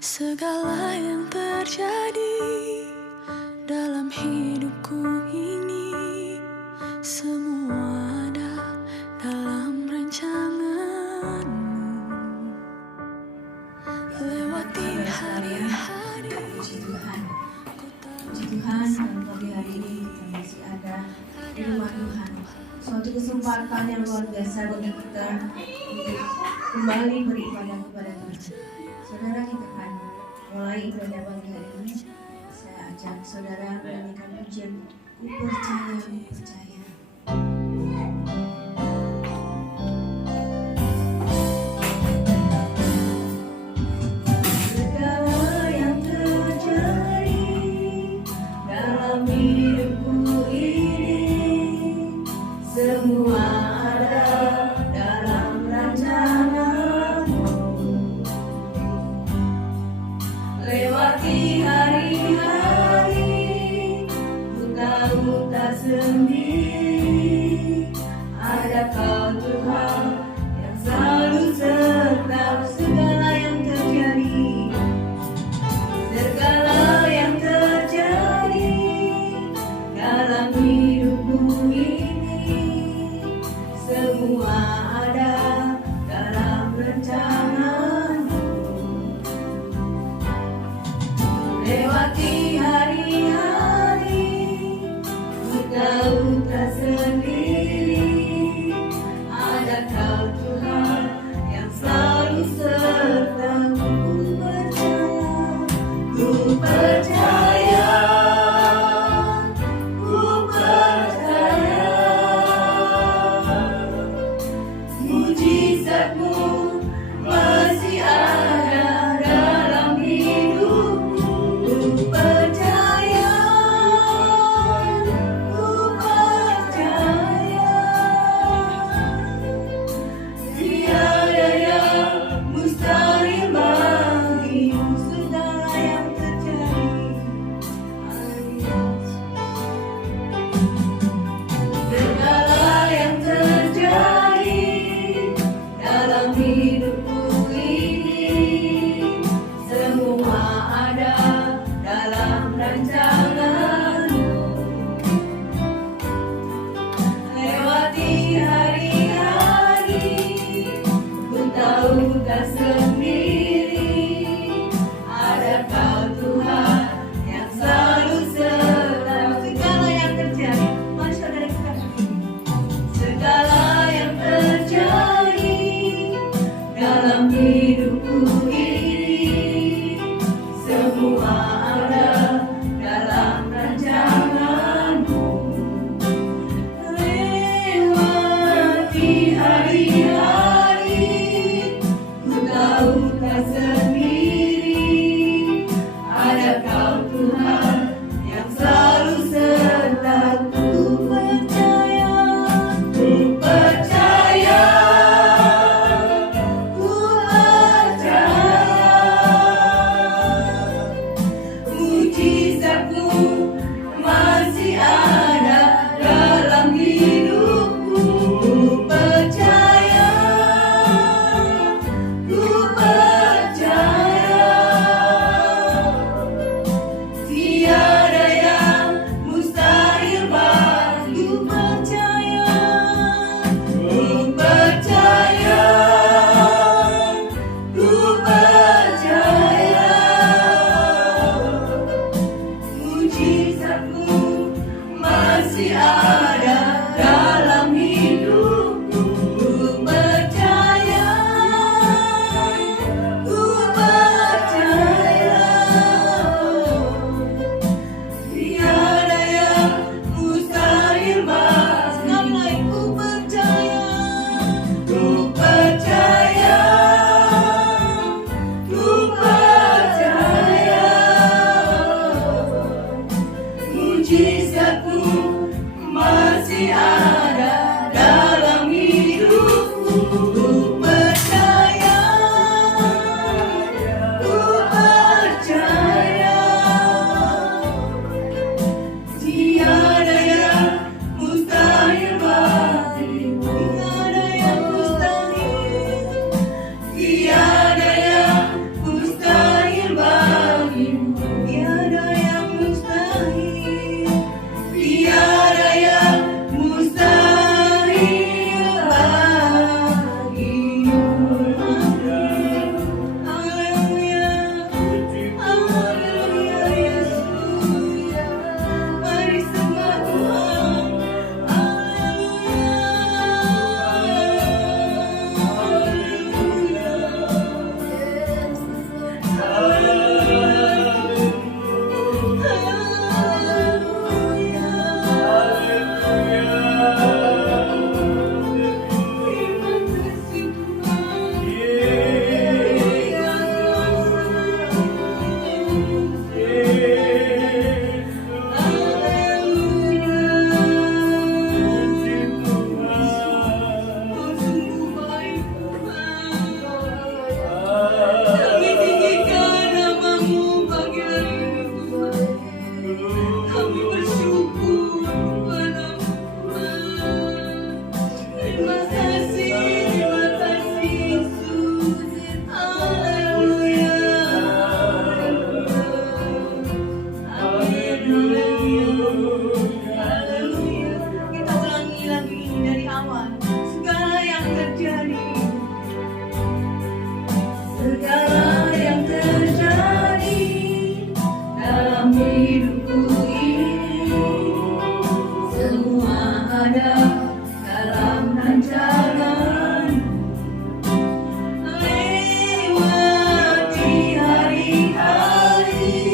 Segala yang terjadi dalam hidupku ini, semua ada dalam rancanganmu. Lewati hari-hari. Puji Tuhan, puji Tuhan, dan pagi hari ini kita masih ada di rumah Tuhan. Suatu kesempatan yang luar biasa bagi kita untuk kembali beribadah kepada Tuhan. Saudara, kita akan mulai ibadah pagi hari ini. Saya ajak saudara menyanyikan pujian Ku Percaya, Ku Percaya. Semua ada dalam rancanganmu. Lewati hari-hari, ku tahu tak sendiri. Ada Kau Tuhan yang selalu serta segala yang terjadi. Segala yang terjadi dalam hidupku ini, semua ada dalam rancanganmu. Lewati hari-hari, ku tahu tak sendiri. Ada Kau Tuhan yang selalu sertamu. Ku percaya, ku percaya, mujizat-Mu masih ada dalam hidupku. Ku Segala yang terjadi dalam hidupku ini, semua ada dalam rancangan. Lewati hari-hari,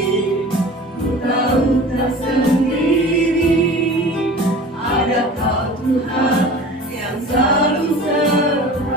ku tahu tak sendiri, ada Kau Tuhan yang selalu serta.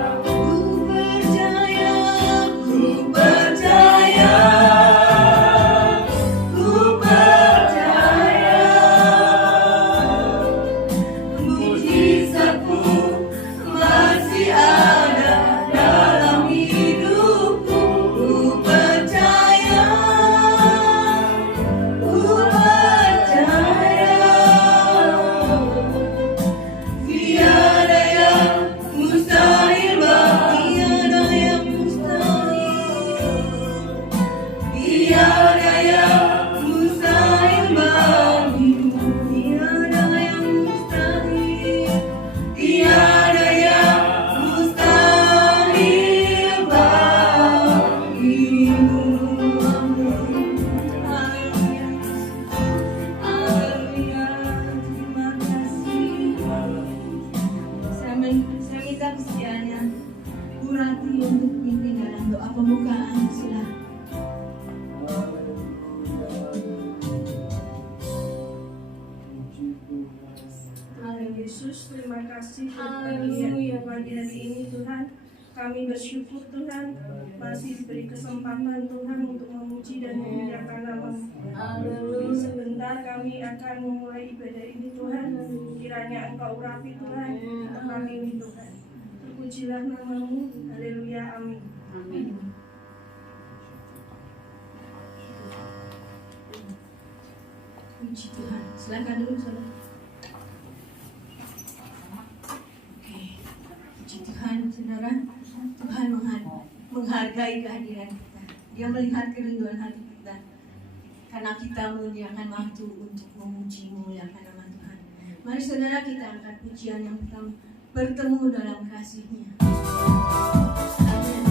Saya minta kesediaannya Bu Rati untuk pimpin dalam doa pembukaan. Silakan. Tuhan Yesus, terima kasih pagi hari ini Tuhan. Kami bersyukur Tuhan masih diberi kesempatan Tuhan untuk memuji dan memuliakan nama-Mu. Sebentar kami akan memulai ibadah ini Tuhan. Kiranya Engkau urapi Tuhan tempat ini Tuhan. Terpujilah nama-Mu. Haleluya. Amin. Puji Tuhan. Silakan dulu saudara. Oke. Puji Tuhan saudara. Tuhan menghargai kehadiran kita. Dia melihat kerinduan hati kita. Karena kita menyediakan waktu untuk memuji, memuliakan nama Tuhan. Mari saudara kita angkat pujian yang pertama. Bertemu dalam kasih-Nya. Amin.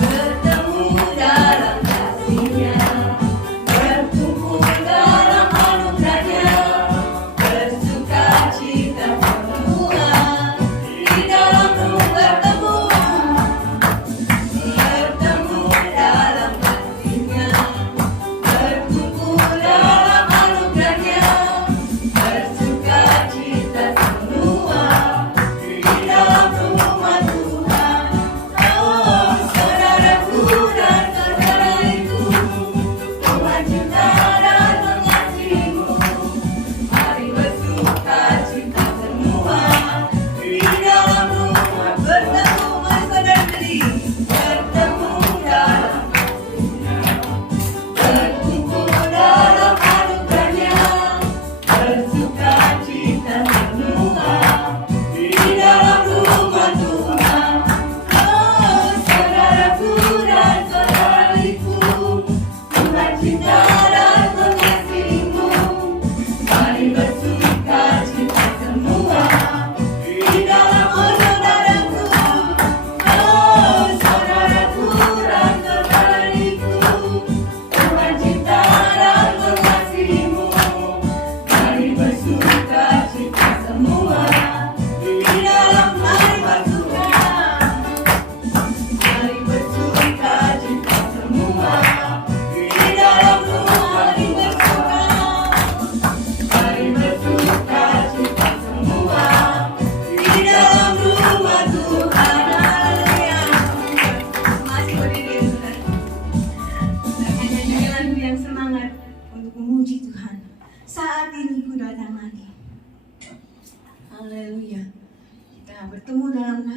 Bertemu dalam kasih-Nya, berkumpul dalam anugerah-Nya, bersukacita semua di dalam Roh bertemu. Bertemu dalam kasih-Nya, berkumpul dalam anugerah-Nya, bersukacita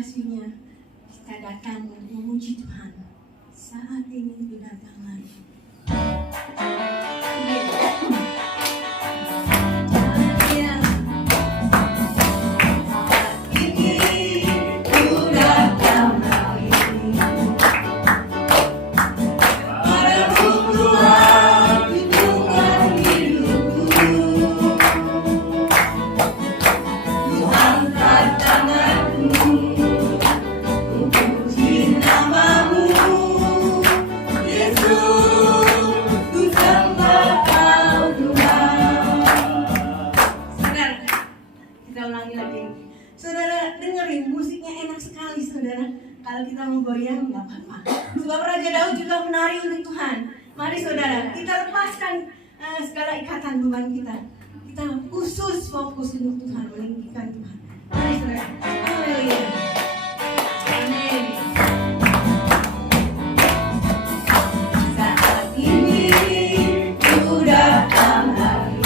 kasih-Nya kita datang untuk memuji Tuhan. Saat ini kedatangan. Saudara dengerin musiknya enak sekali saudara. Kalau kita mau goyang nggak apa-apa. Sebab Raja Daud juga menari untuk Tuhan. Mari saudara kita lepaskan segala ikatan beban kita. Kita khusus fokus untuk Tuhan, meninggikan Tuhan. Mari saudara. Haleluya. Amin. Saat ini ku datang lagi.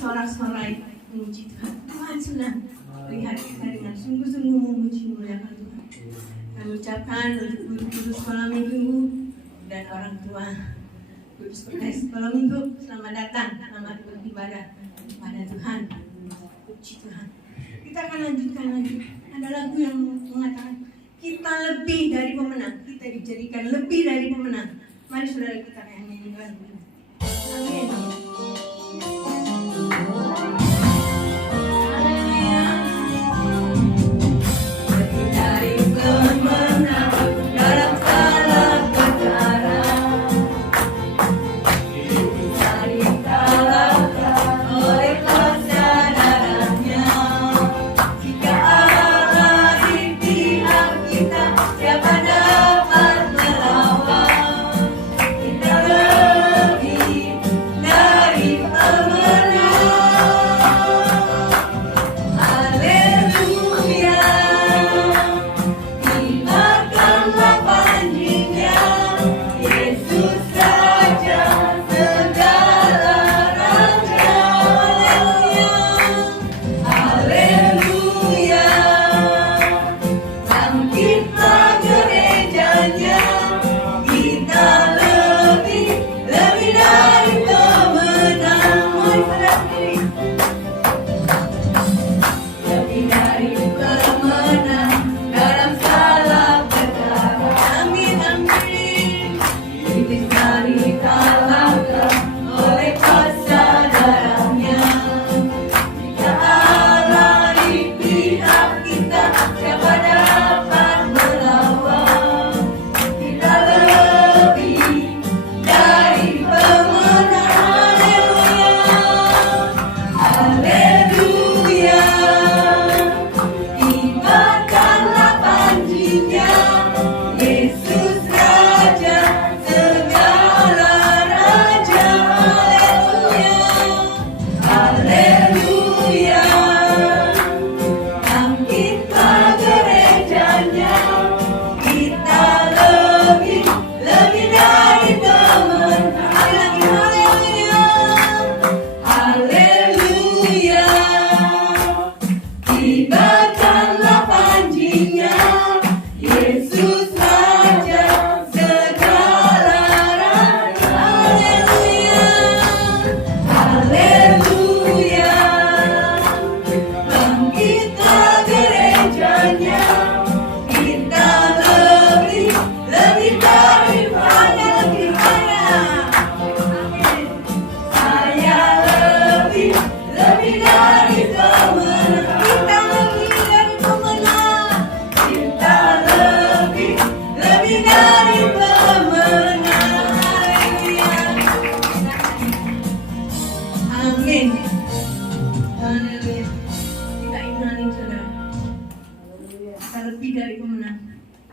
sorak-sorai memuji Tuhan. Tuhan senang melihat kita dengan sungguh-sungguh memuji muliakan Tuhan. Kami ucapkan untuk guru-guru sekolah minggu dan orang tua Kudus Kudus. Malam Minggu, selamat datang. Selamat beribadah kepada Tuhan. Puji Tuhan. Kita akan lanjutkan lagi. Ada lagu yang mengatakan kita lebih dari pemenang. Kita dijadikan lebih dari pemenang. Mari saudara kita nyanyi lagu ini. Amin.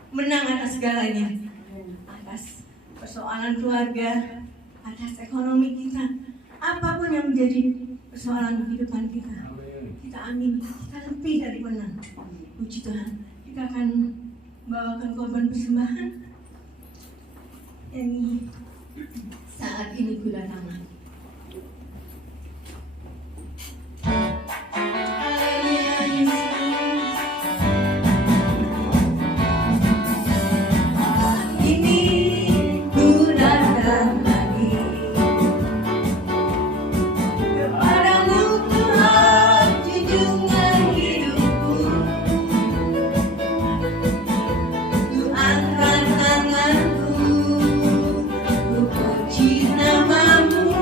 Menang atas segalanya, atas persoalan keluarga, atas ekonomi kita, apapun yang menjadi persoalan kehidupan kita, kita amin, kita lebih dari menang. Puji Tuhan. Kita akan membawakan korban persembahan yang saat ini kudatangan. Puji namamu.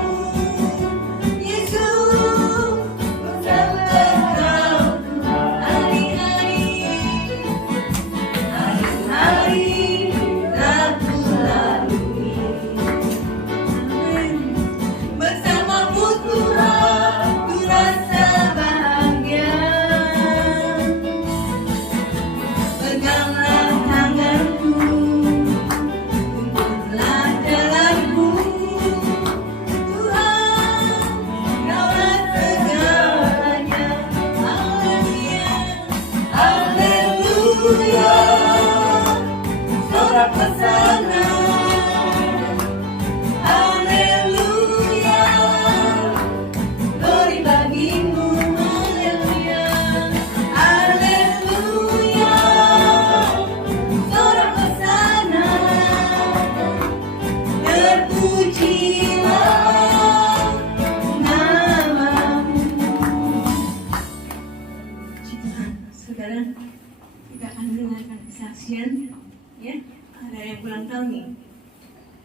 ulang tahun nih.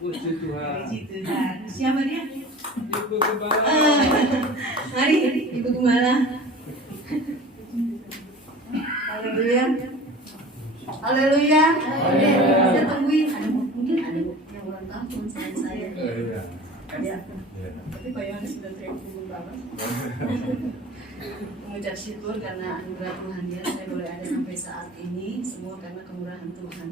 Puji Tuhan. Puji Tuhan. Siapa dia? Ibu Gembala. Mari Ibu Gembala. Haleluya. Haleluya. Saya tungguin. Mungkin ada yang ulang tahun selain saya. Iya. Ya. Tapi Pak Yohanes sudah teriak Ibu Gembala. Mengucap syukur karena anugerah Tuhan ya, saya boleh ada sampai saat ini semua karena kemurahan Tuhan.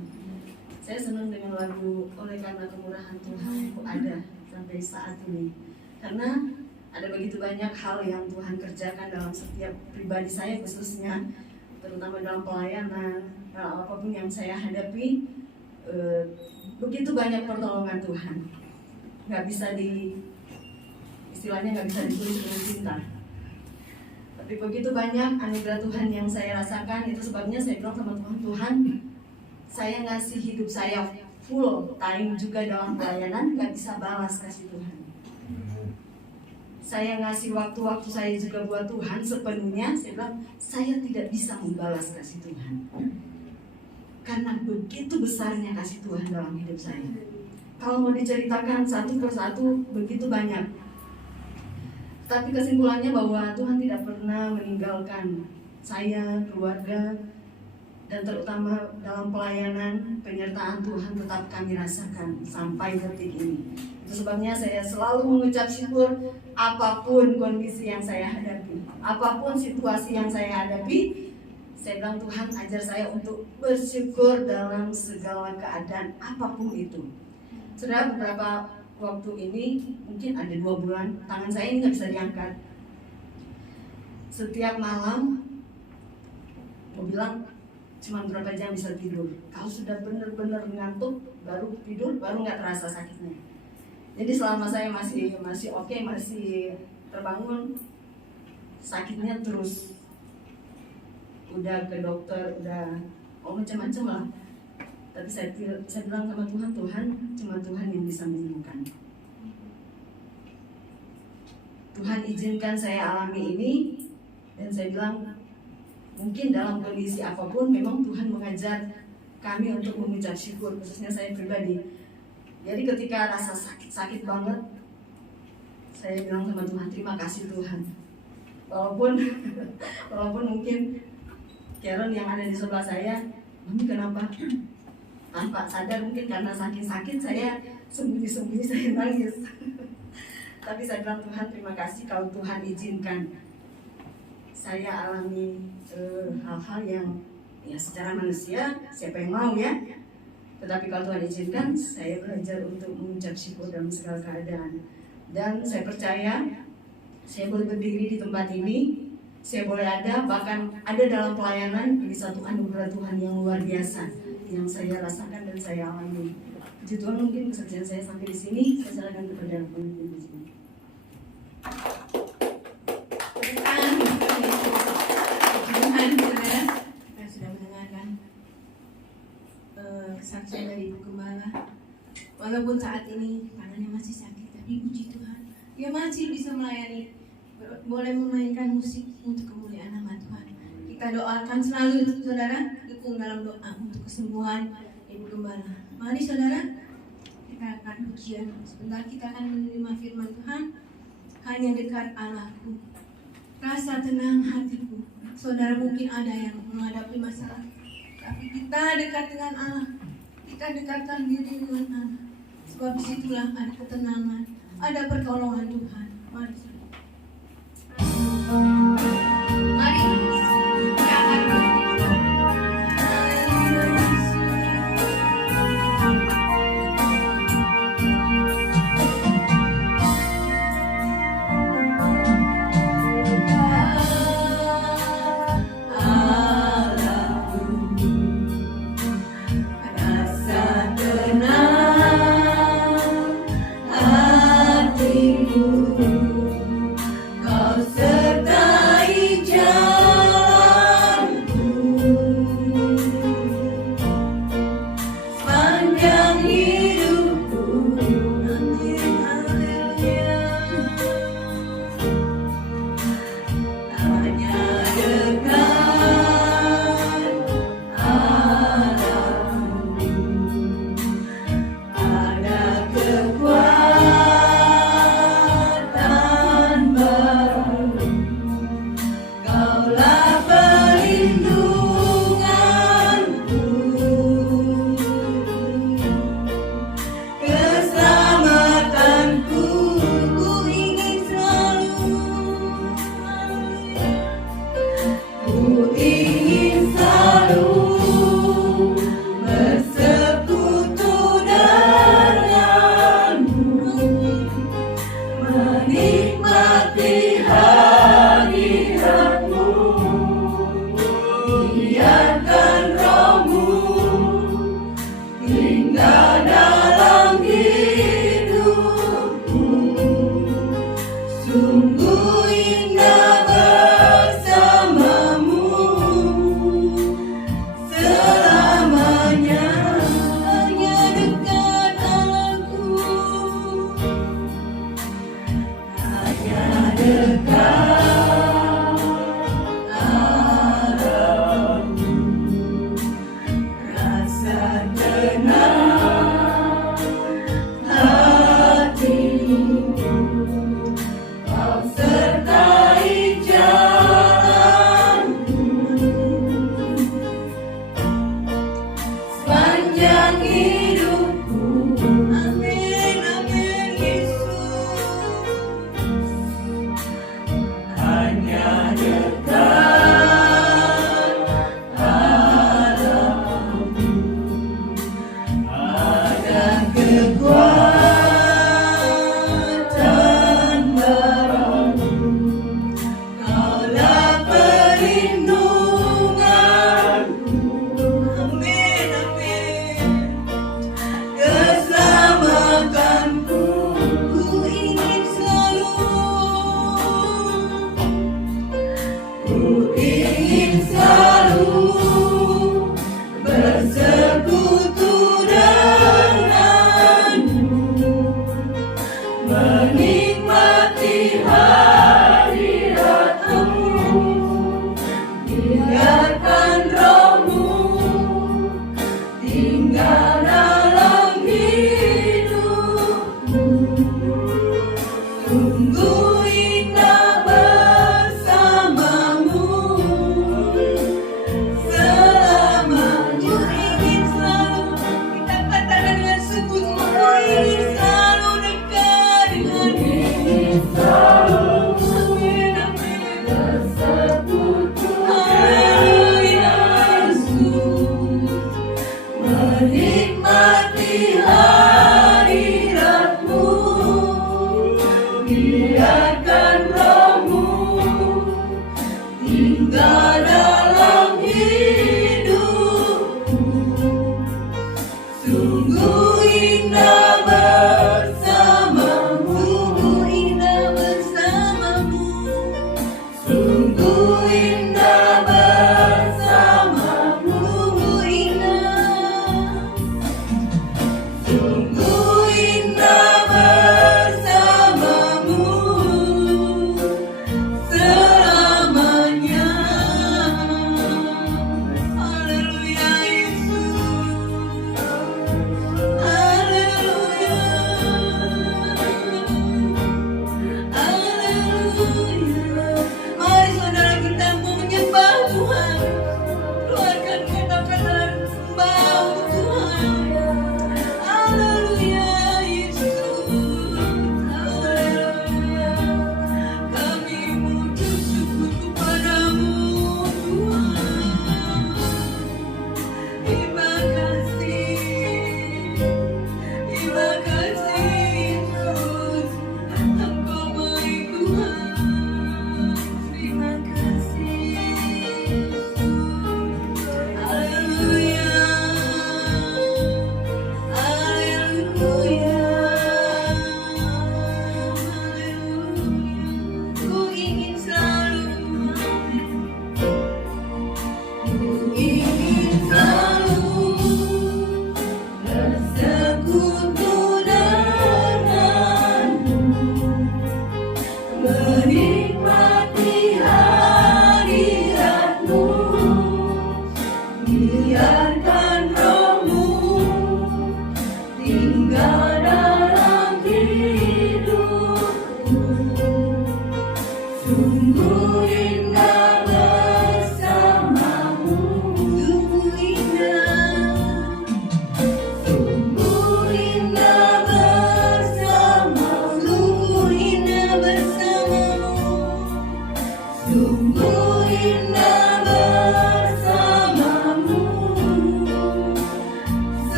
Saya senang dengan lagu oleh karena kemurahan Tuhan aku ada sampai saat ini. Karena ada begitu banyak hal yang Tuhan kerjakan dalam setiap pribadi saya khususnya, terutama dalam pelayanan, dalam apapun yang saya hadapi, begitu banyak pertolongan Tuhan. Nggak bisa istilahnya nggak bisa ditulis dengan cinta. Tapi begitu banyak anugerah Tuhan yang saya rasakan, itu sebabnya saya bilang sama Tuhan, Tuhan, saya ngasih hidup saya full time juga dalam pelayanan, nggak bisa balas kasih Tuhan. Saya ngasih waktu-waktu saya juga buat Tuhan sepenuhnya, saya bilang, saya tidak bisa membalas kasih Tuhan. Karena begitu besarnya kasih Tuhan dalam hidup saya. Kalau mau diceritakan satu persatu, begitu banyak. Tapi kesimpulannya bahwa Tuhan tidak pernah meninggalkan saya, keluarga, dan terutama dalam pelayanan, penyertaan Tuhan tetap kami rasakan sampai detik ini. Itu sebabnya saya selalu mengucap syukur apapun kondisi yang saya hadapi, apapun situasi yang saya hadapi, saya bilang Tuhan ajar saya untuk bersyukur dalam segala keadaan apapun itu. Saudara, beberapa waktu ini mungkin ada 2 bulan tangan saya ini nggak bisa diangkat. Setiap malam mau bilang cuma berapa jam bisa tidur. Kalau sudah benar-benar ngantuk baru tidur, baru nggak terasa sakitnya. Jadi selama saya masih oke, masih terbangun, sakitnya terus. Udah ke dokter, udah macam-macam lah. Tapi saya bilang sama Tuhan, Tuhan cuma Tuhan yang bisa menyembuhkan. Tuhan izinkan saya alami ini, dan saya bilang mungkin dalam kondisi apapun memang Tuhan mengajar kami untuk mengucap syukur, khususnya saya pribadi. Jadi ketika rasa sakit banget, saya bilang sama Tuhan, terima kasih Tuhan. Walaupun mungkin Karen yang ada di sebelah saya, Mami kenapa? Tanpa sadar mungkin karena saking sakit saya sembunyi-sembunyi saya nangis. Tapi saya bilang Tuhan terima kasih kalau Tuhan izinkan saya alami hal-hal yang ya secara manusia siapa yang mau ya. Tetapi kalau Tuhan izinkan saya belajar untuk mengucap syukur dalam segala keadaan. Dan saya percaya saya boleh berdiri di tempat ini, saya boleh ada, bahkan ada dalam pelayanan, ini satu anugerah Tuhan yang luar biasa yang saya rasakan dan saya alami. Puji Tuhan, mungkin kesaksian saya sampai di sini. Saya serahkan kepada pemimpin di sini. Tuhan, saudara, kita sudah mendengarkan kesaksian dari Ibu Gembala. Walaupun saat ini tangannya masih sakit, tapi puji Tuhan, dia masih bisa melayani, boleh memainkan musik untuk kemuliaan nama Tuhan. Kita doakan selalu saudara, dukung dalam doa untuk kesembuhan Ibu Gembala. Mari saudara, kita akan pujian. Sebentar kita akan menerima firman Tuhan. Hanya dekat Allahku, rasa tenang hatiku. Saudara mungkin ada yang menghadapi masalah, tapi kita dekat dengan Allah. Kita dekatkan diri dengan Allah. Sebab disitulah ada ketenangan, ada pertolongan Tuhan. Mari saudara. Mari kita akan menikmati hadiratmu, biarkan rohmu tinggal dalam hidupku. Sungguh indah bersamamu selamanya, hanya dekat aku, hanya dekat Allahku. Rasa tenang hatimu, kau sertai jalanku sepanjang hidupku. Amin, amin Yesus. Hanya dekat Allahku, ada kekuatan baru. Kaulah perlindunganku. Amin, amin. Keselamatanku, ku ingin selalu bersekutu denganmu, menikmati hadiratmu, biarkan rohmu tinggal dalam hidupku. Sungguh indah bersamamu selamanya. Ku ingin selalu, kita katakan dengan sungguh-sungguh, ku ingin selalu dekat denganmu. Amin, amin. Bersekutu haleluya Yesus, menikmati hadiratmu, biarkan rohmu tinggal dalam hidupku. Sungguh indah bersamamu, sungguh indah bersamamu, sungguh indah bersamamu, sungguh indah bersamamu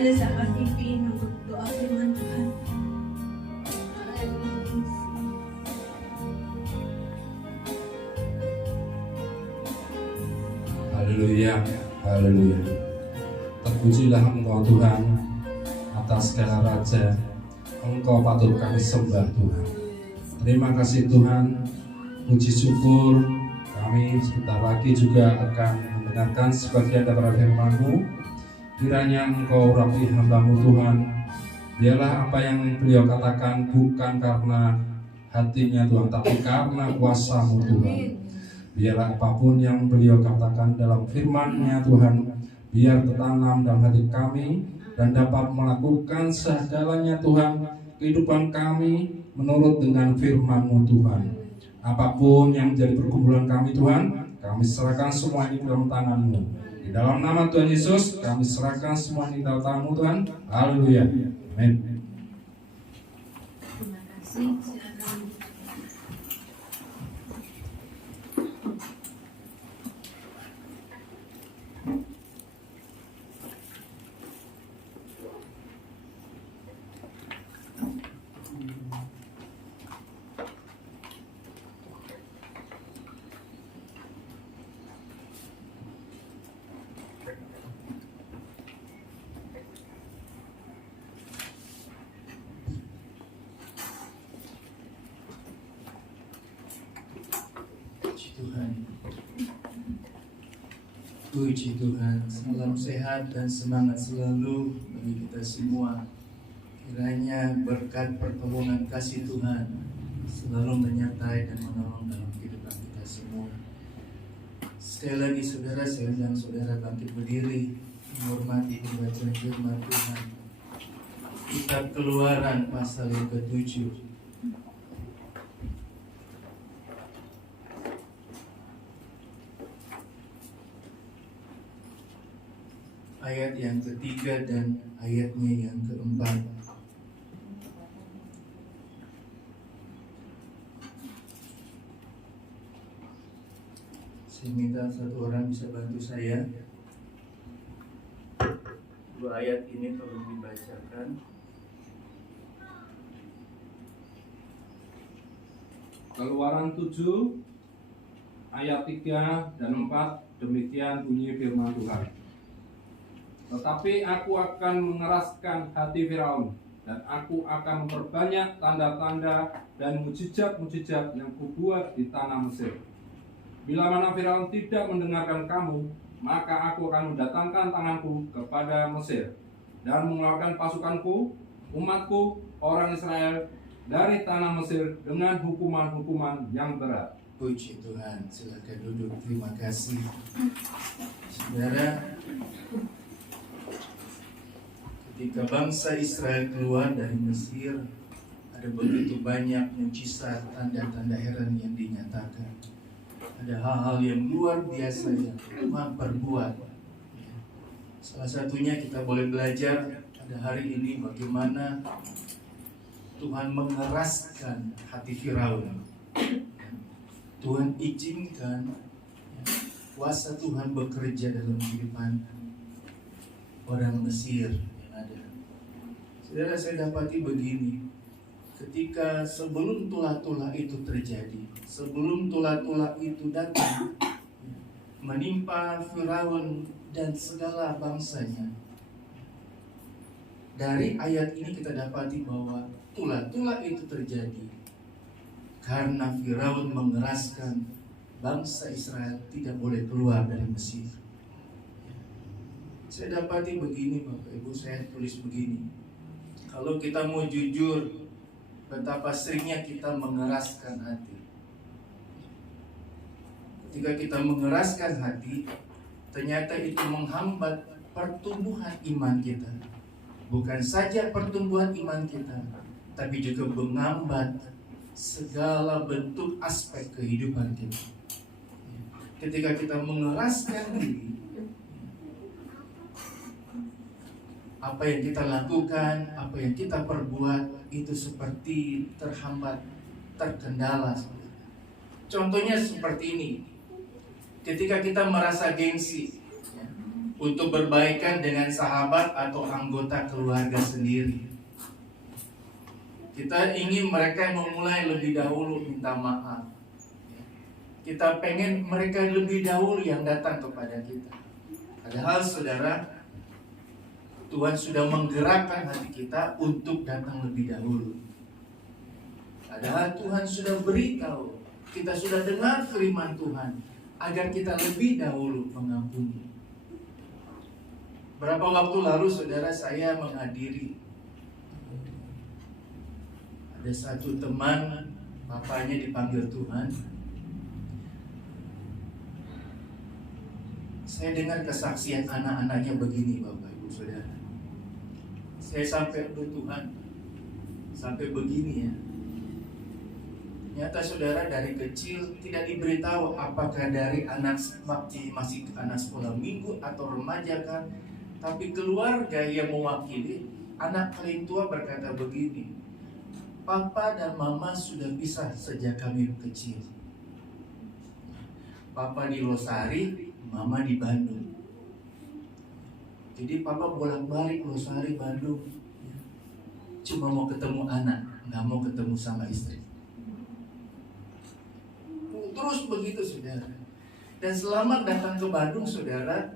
Anda sahabat pimpin untuk doa firman Tuhan. Haleluya, haleluya. Terpujilah Engkau Tuhan atas segala raja. Engkau patut kami sembah Tuhan. Terima kasih Tuhan. Puji syukur kami sebentar lagi juga akan mendengarkan sebagian daripada firman-Mu. Kiranya Engkau urapi hamba-Mu Tuhan. Biarlah apa yang beliau katakan bukan karena hatinya Tuhan, tapi karena kuasa-Mu Tuhan. Biarlah apapun yang beliau katakan dalam firman-Nya Tuhan, biar tertanam dalam hati kami dan dapat melakukan segalanya Tuhan, kehidupan kami menurut dengan firman-Mu Tuhan. Apapun yang menjadi pergumulan kami Tuhan, kami serahkan semua ini dalam tangan-Mu. Di dalam nama Tuhan Yesus, kami serahkan semua ini dalam tangan-Mu Tuhan. Haleluya. Amin. Terima kasih. Silakan. Puji Tuhan. Puji Tuhan. Salam sehat dan semangat selalu bagi kita semua. Kiranya berkat pertolongan kasih Tuhan selalu menyertai dan menolong dalam kehidupan kita semua. Sekali lagi saudara, saya undang saudara bangkit berdiri menghormati pembacaan firman Tuhan. Kitab Keluaran pasal yang ke-7. Ayat yang ketiga dan ayatnya yang keempat. Saya minta satu orang bisa bantu saya. Dua ayat ini tolong dibacakan. Keluaran 7 ayat 3 dan 4, demikian bunyi firman Tuhan. Tetapi aku akan mengeraskan hati Firaun, dan aku akan memperbanyak tanda-tanda dan mujizat-mujizat yang kubuat di tanah Mesir. Bila mana Firaun tidak mendengarkan kamu, maka aku akan mendatangkan tanganku kepada Mesir dan mengeluarkan pasukanku, umatku, orang Israel dari tanah Mesir dengan hukuman-hukuman yang berat. Puji Tuhan, silakan duduk. Terima kasih. Saudara, ketika bangsa Israel keluar dari Mesir, ada begitu banyak mujizat, tanda-tanda heran yang dinyatakan. Ada hal-hal yang luar biasa yang Tuhan perbuat. Salah satunya kita boleh belajar pada hari ini bagaimana Tuhan mengeraskan hati Firaun. Tuhan izinkan kuasa Tuhan bekerja dalam kehidupan orang Mesir. Saudara, saya dapati begini, ketika sebelum tulah-tulah itu terjadi, sebelum tulah-tulah itu datang menimpa Firaun dan segala bangsanya, dari ayat ini kita dapati bahwa tulah-tulah itu terjadi karena Firaun mengeraskan bangsa Israel tidak boleh keluar dari Mesir. Saya dapati begini Bapak Ibu, saya tulis begini. Kalau kita mau jujur, betapa seringnya kita mengeraskan hati. Ketika kita mengeraskan hati, ternyata itu menghambat pertumbuhan iman kita. Bukan saja pertumbuhan iman kita, tapi juga menghambat segala bentuk aspek kehidupan kita. Ketika kita mengeraskan diri, apa yang kita lakukan, apa yang kita perbuat itu seperti terhambat, terkendala. Contohnya seperti ini. Ketika kita merasa gengsi, untuk berbaikan dengan sahabat atau anggota keluarga sendiri. Kita ingin mereka yang memulai lebih dahulu minta maaf. Kita pengen mereka lebih dahulu yang datang kepada kita. Padahal saudara, Tuhan sudah menggerakkan hati kita untuk datang lebih dahulu. Padahal Tuhan sudah beritahu, kita sudah dengar firman Tuhan agar kita lebih dahulu mengampuni. Berapa waktu lalu saudara, saya menghadiri ada satu teman, bapaknya dipanggil Tuhan. Saya dengar kesaksian anak-anaknya begini, Bapak Ibu Saudara. Saya sampai, Tuhan, sampai begini ya. Ternyata saudara, dari kecil tidak diberitahu apakah dari anak masih anak sekolah minggu atau remaja kan, tapi keluarga yang mewakili anak paling tua berkata begini, Papa dan Mama sudah pisah sejak kami kecil. Papa di Losari, Mama di Bandung. Jadi Papa bolak-balik Losari, Bandung, cuma mau ketemu anak, nggak mau ketemu sama istri. Terus begitu saudara. Dan selama datang ke Bandung saudara,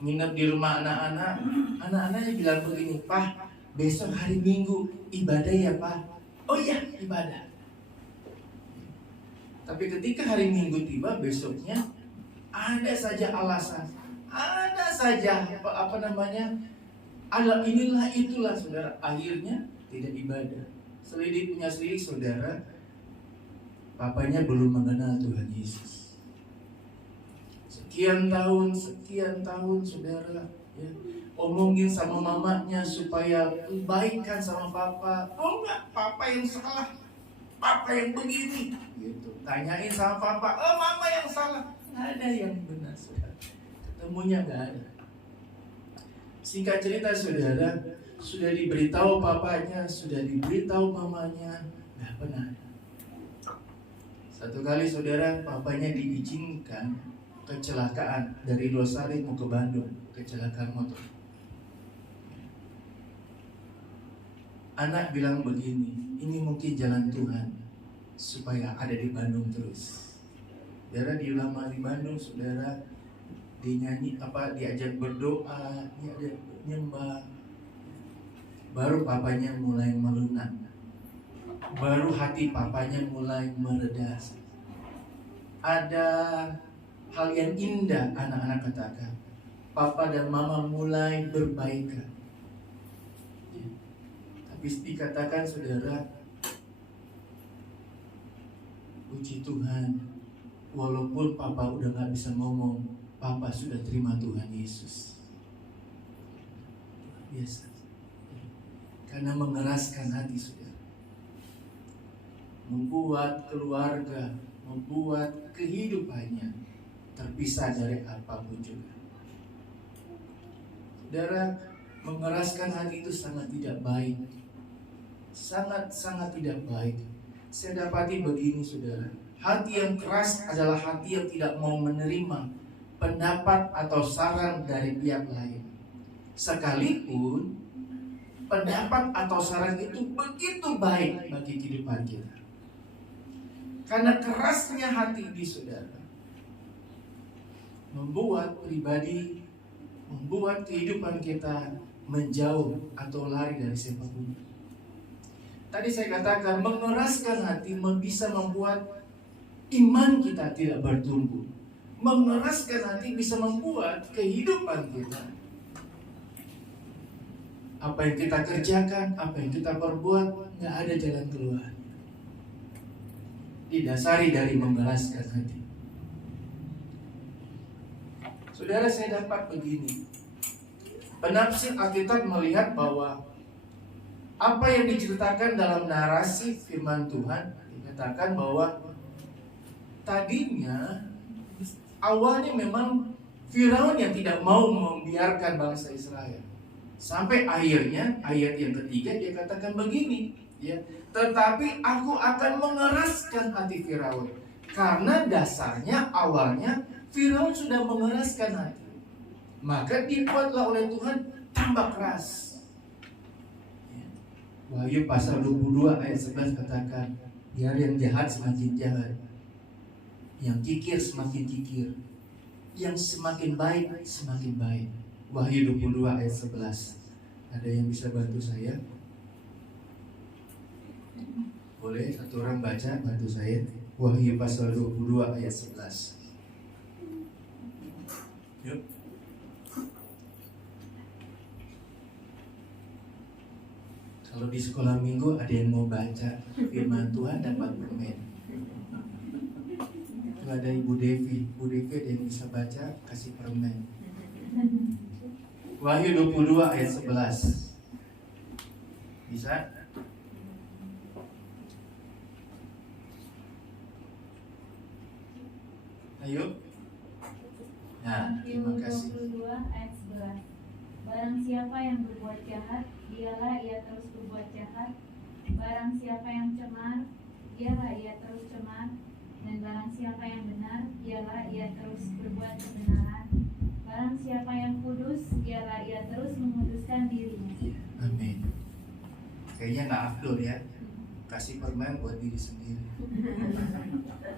nginep di rumah anak-anak, anak-anaknya bilang begini, Pak, besok hari Minggu ibadah ya Pak? Oh iya, ibadah. Tapi ketika hari Minggu tiba, besoknya ada saja alasan, ada saja ada inilah itulah saudara. Akhirnya tidak ibadah. Selidik punya selidik saudara, papanya belum mengenal Tuhan Yesus. Sekian tahun saudara, ya, omongin sama mamanya supaya baikkan sama papa. Oh enggak, papa yang salah, papa yang begini, gitu. Tanyain sama papa, oh mama yang salah. Nggak ada yang benar saudara. Ketemunya nggak ada. Singkat cerita saudara, sudah diberitahu papanya, sudah diberitahu mamanya, nggak benar. Satu kali saudara, papanya diizinkan kecelakaan dari Losari mau ke Bandung, kecelakaan motor. Anak bilang begini, ini mungkin jalan Tuhan supaya ada di Bandung terus. Saudara, di lama di Bandung saudara, dinyanyi diajak berdoa, diajak nyembah. Baru papanya mulai melunak. Baru hati papanya mulai mereda. Ada hal yang indah anak-anak katakan. Papa dan mama mulai berbaikan. Ya. Tapi dikatakan saudara, puji Tuhan, walaupun papa udah gak bisa ngomong, papa sudah terima Tuhan Yesus. Biasa. Karena mengeraskan hati saudara, membuat keluarga, membuat kehidupannya terpisah dari apapun juga. Saudara, mengeraskan hati itu sangat tidak baik. Sangat-sangat tidak baik. Saya dapati begini saudara, hati yang keras adalah hati yang tidak mau menerima pendapat atau saran dari pihak lain. Sekalipun pendapat atau saran itu begitu baik bagi kehidupan kita. Karena kerasnya hati di saudara membuat pribadi, membuat kehidupan kita menjauh atau lari dari siapapun. Tadi saya katakan mengeraskan hati bisa membuat iman kita tidak bertumbuh. Mengeraskan hati bisa membuat kehidupan kita, apa yang kita kerjakan, apa yang kita perbuat, nggak ada jalan keluar. Didasari dari mengeraskan hati. Saudara, saya dapat begini. Penafsir Alkitab melihat bahwa apa yang diceritakan dalam narasi firman Tuhan, dikatakan bahwa tadinya awalnya memang Firaun yang tidak mau membiarkan bangsa Israel. Sampai akhirnya ayat yang ketiga dia katakan begini, ya, tetapi aku akan mengeraskan hati Firaun. Karena dasarnya awalnya Firaun sudah mengeraskan hati. maka dibuatlah oleh Tuhan tambah keras. Wahyu pasal 22 ayat 11 katakan, biar yang jahat semakin jahat, yang kikir semakin kikir, yang semakin baik semakin baik. Wahyu 22 ayat 11. Ada yang bisa bantu saya? Boleh satu orang baca bantu saya? Wahyu pasal 22 ayat 11. Yuk. Kalau di sekolah minggu ada yang mau baca firman Tuhan dapat permen. Itu ada Ibu Devi. Ibu Devi ada yang bisa baca, kasih permen. Wahyu 22 ayat 11. Bisa? Ayo. Nah, terima Wahyu kasih. 22 ayat 11. Barang siapa yang berbuat jahat, dialah ia terus berbuat jahat. Barang siapa yang cemar, dialah ia terus cemar. Dan barang siapa yang benar, dialah ia terus berbuat kebenaran. Barang siapa yang kudus, dialah ia terus menguduskan dirinya. Amin. Kayaknya nggak afdol ya, kasih permen buat diri sendiri.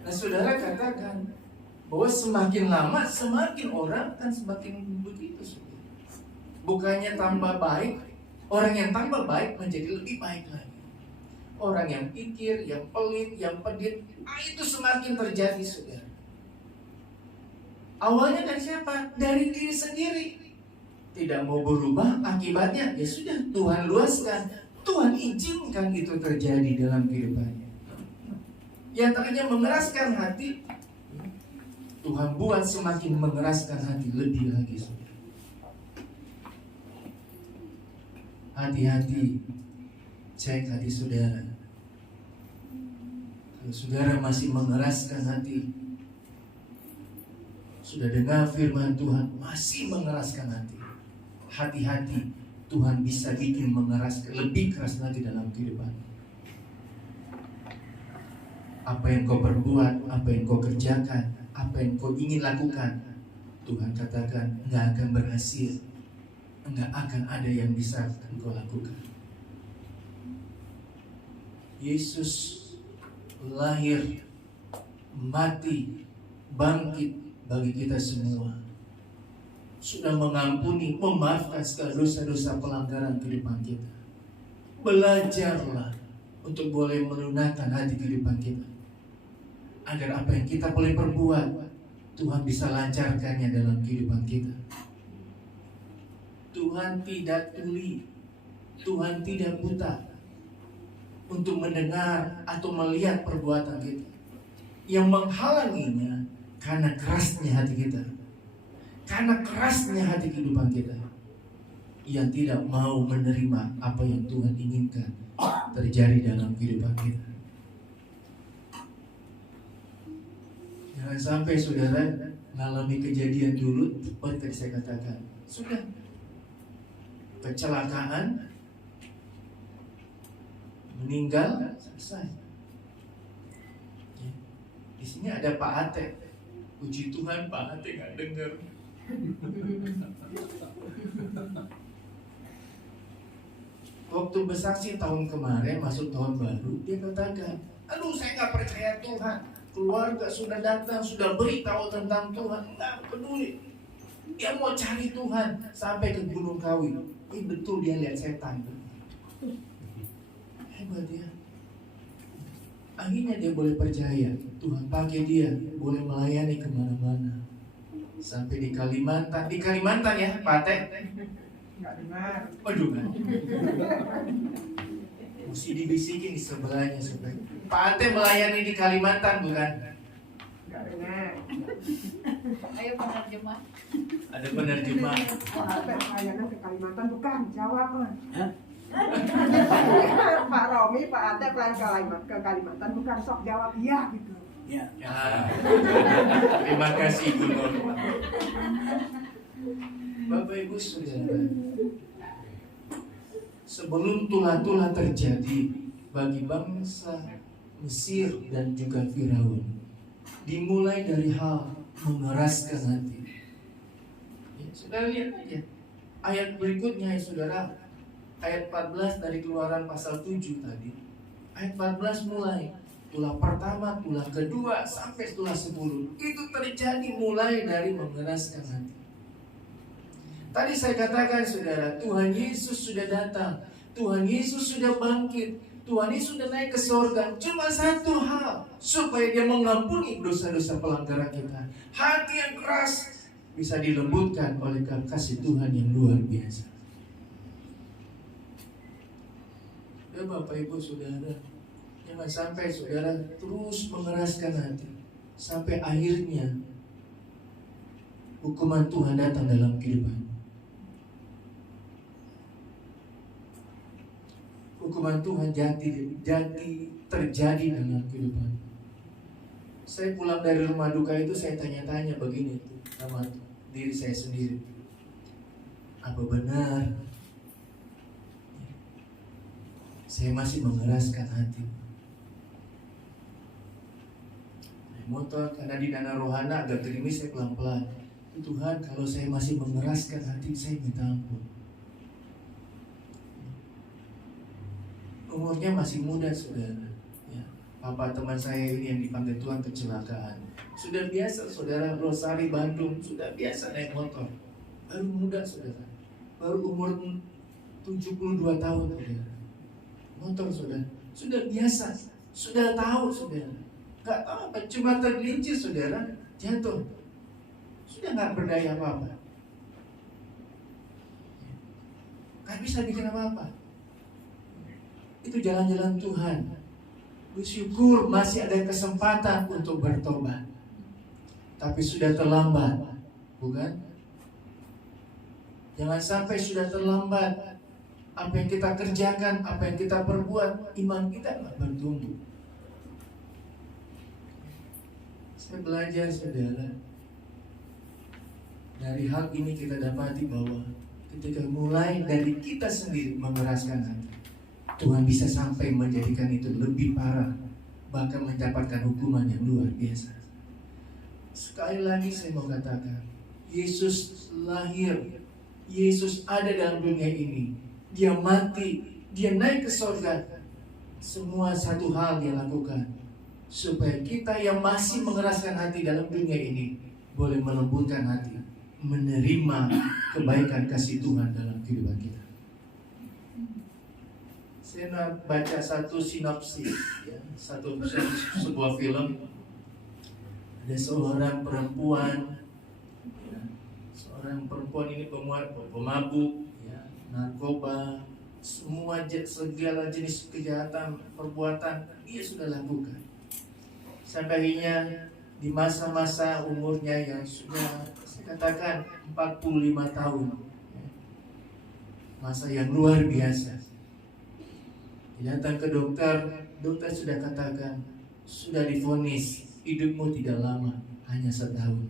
Nah, saudara katakan bahwa semakin lama semakin orang kan semakin begitu. Bukannya tambah baik, orang yang tambah baik menjadi lebih baik lagi. Orang yang pikir, yang pelit, yang pedit, itu semakin terjadi, saudara. Awalnya dari siapa? Dari diri sendiri. Tidak mau berubah, akibatnya ya sudah Tuhan luaskan, Tuhan izinkan itu terjadi dalam kehidupannya. Yang tadinya mengeraskan hati, Tuhan buat semakin mengeraskan hati lebih lagi, saudara. Hati-hati, cek hati saudara. Kalau saudara masih mengeraskan hati, sudah dengar firman Tuhan masih mengeraskan hati, hati-hati, Tuhan bisa bikin mengeraskan lebih keras lagi dalam kehidupan. Apa yang kau perbuat, apa yang kau kerjakan, apa yang kau ingin lakukan, Tuhan katakan enggak akan berhasil, enggak akan ada yang bisa engkau lakukan. Yesus lahir, mati, bangkit bagi kita semua. Sudah mengampuni, memaafkan segala dosa-dosa pelanggaran kehidupan kita. Belajarlah untuk boleh melunakkan hati kehidupan kita, agar apa yang kita boleh perbuat, Tuhan bisa lancarkannya dalam kehidupan kita. Tuhan tidak tuli, Tuhan tidak buta untuk mendengar atau melihat perbuatan kita. Yang menghalanginya karena kerasnya hati kita, karena kerasnya hati kehidupan kita, yang tidak mau menerima apa yang Tuhan inginkan terjadi dalam kehidupan kita. Jangan sampai saudara mengalami kejadian dulu seperti saya katakan, sudah kecelakaan, meninggal, selesai. Di sini ada Pak Ate. Puji Tuhan Pak Ate nggak dengar. Waktu bersaksi tahun kemarin masuk tahun baru, dia katakan, aduh saya nggak percaya Tuhan. Keluarga sudah datang, sudah beritahu tentang Tuhan, nggak peduli. Dia mau cari Tuhan sampai ke Gunung Kawi. Ini betul dia lihat setan. Hebat ya. Akhirnya dia boleh percaya, Tuhan pakai dia, boleh melayani kemana-mana. Sampai di Kalimantan ya Pak Ate? Nggak dengar. Waduh kan. Mesti dibisikin di sebelahnya supaya Pak Ate melayani di Kalimantan bukan? Nggak dengar. Ayo penerjemah. Ada penerjemah. Sampai layanan ke Kalimantan bukan, jawab kan. Pak Romi, Pak Ate pelayan ke Kalimantan bukan, sok jawab iya gitu. Ya. Terima kasih Bu Nur. Bapak Ibu Saudara, sebelum tulah-tulah terjadi bagi bangsa Mesir dan juga Firaun, dimulai dari hal mengeraskan hati. Saudara lihat aja ayat berikutnya ya saudara, ayat 14 dari Keluaran pasal 7 tadi. Ayat 14 mulai tulah pertama, tulah kedua sampai tulah 10. Itu terjadi mulai dari mengeraskan hati. Tadi saya katakan saudara, Tuhan Yesus sudah datang, Tuhan Yesus sudah bangkit, Tuhan Yesus sudah naik ke surga. Cuma satu hal, supaya dia mengampuni dosa-dosa pelanggaran kita. Hati yang keras bisa dilembutkan oleh kasih Tuhan yang luar biasa. Ya Bapak Ibu Saudara, jangan sampai saudara terus mengeraskan hati sampai akhirnya hukuman Tuhan datang dalam kehidupan. Hukuman Tuhan jadi terjadi dalam kehidupan. Saya pulang dari rumah duka itu, saya tanya-tanya begini tuh sama diri saya sendiri. Apa benar saya masih mengeraskan hati? Naik motor karena di Danau Rohana agak gerimis, saya pelan-pelan. Tuhan, kalau saya masih mengeraskan hati, saya minta ampun. Umurnya masih muda saudara. Ya, papa teman saya ini yang dipanggil Tuhan kecelakaan. Sudah biasa saudara, Rosari Bandung, sudah biasa naik motor. Baru muda saudara, baru umur 72 tahun saudara. Motor saudara, sudah biasa, sudah tahu saudara. Gak tahu apa, cuma tergelincir saudara, jatuh. Sudah gak berdaya apa-apa. Gak bisa bikin apa-apa. Itu jalan-jalan Tuhan. Bersyukur masih ada kesempatan untuk bertobat. Tapi sudah terlambat, bukan? Jangan sampai sudah terlambat. Apa yang kita kerjakan, apa yang kita perbuat, iman kita tidak bertumbuh. Saya belajar saudara, dari hal ini kita dapati bahwa ketika mulai dari kita sendiri mengeraskan hati, Tuhan bisa sampai menjadikan itu lebih parah, bahkan mendapatkan hukuman yang luar biasa. Sekali lagi saya mau katakan, Yesus lahir, Yesus ada dalam dunia ini, dia mati, dia naik ke surga. Semua satu hal dia lakukan, supaya kita yang masih mengeraskan hati dalam dunia ini boleh melembutkan hati, menerima kebaikan kasih Tuhan dalam kehidupan kita. Saya baca satu sinopsis, ya, sebuah film. Ada seorang perempuan, ya, seorang perempuan ini pemabuk, ya, narkoba, segala jenis kejahatan, perbuatan dia sudah lakukan. Sampai akhirnya di masa-masa umurnya yang sudah saya katakan 45 tahun, ya, masa yang luar biasa. Datang ke dokter sudah katakan, sudah divonis hidupmu tidak lama, hanya setahun.